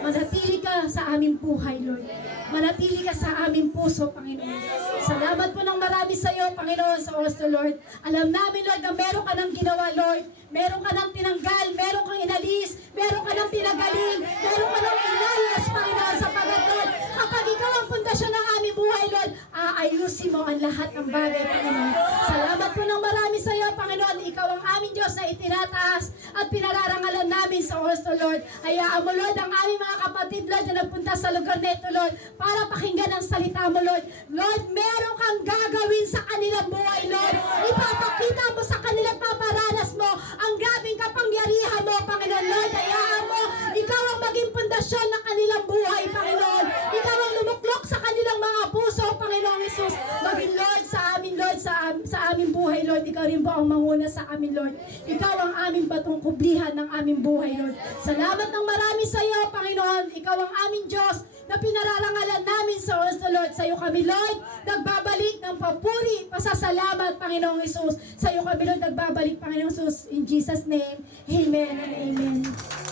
Manatili ka sa aming buhay, Lord. Manatili ka sa aming puso, Panginoon. Salamat po ng marami sa iyo, Panginoon, sa oras na, Lord. Alam namin, Lord, na meron ka ng ginawa, Lord. Meron ka ng tinanggal, meron kang inalis, meron ka ng pinagaling, meron ka ng inayos, Panginoon, sapagat, Lord, kapag ikaw ang pundasyon ng aming buhay, Lord, aayusin mo ang lahat ng bagay, Panginoon. Salamat po ng marami sa iyo, Panginoon. Ikaw ang aming Diyos na itinataas at pinararangalan namin sa oras to, Lord. Hayaan mo, Lord, ang aming mga kapatid, Lord, na nagpunta sa lugar na ito, Lord, para pakinggan ang salita mo, Lord. Lord, meron kang gagawin sa kanilang buhay, Lord. Ipapakita mo sa kanilang paparanas mo ang grabing kapangyarihan mo, Panginoon, Lord. Hayaan mo, ikaw ang maging pundasyon ng kanilang buhay, Panginoon. Ikaw ang lumuklok sa kanilang mga puso, Panginoon Jesus. Maging, Lord, sa amin, Lord, sa aming buhay, Lord. Ikaw rin po ang manguna sa amin, Lord. Ikaw ang aming batong kublihan ng aming buhay, Lord. Salamat ng marami sa iyo, Panginoon. Ikaw ang aming Diyos na pinararangalan namin sa oras na, Lord. Sa iyo kami, Lord, nagbabalik ng papuri, pasasalamat, Panginoong Jesus. Sa iyo kami, Lord, nagbabalik, Panginoong Jesus. In Jesus' name, amen and amen.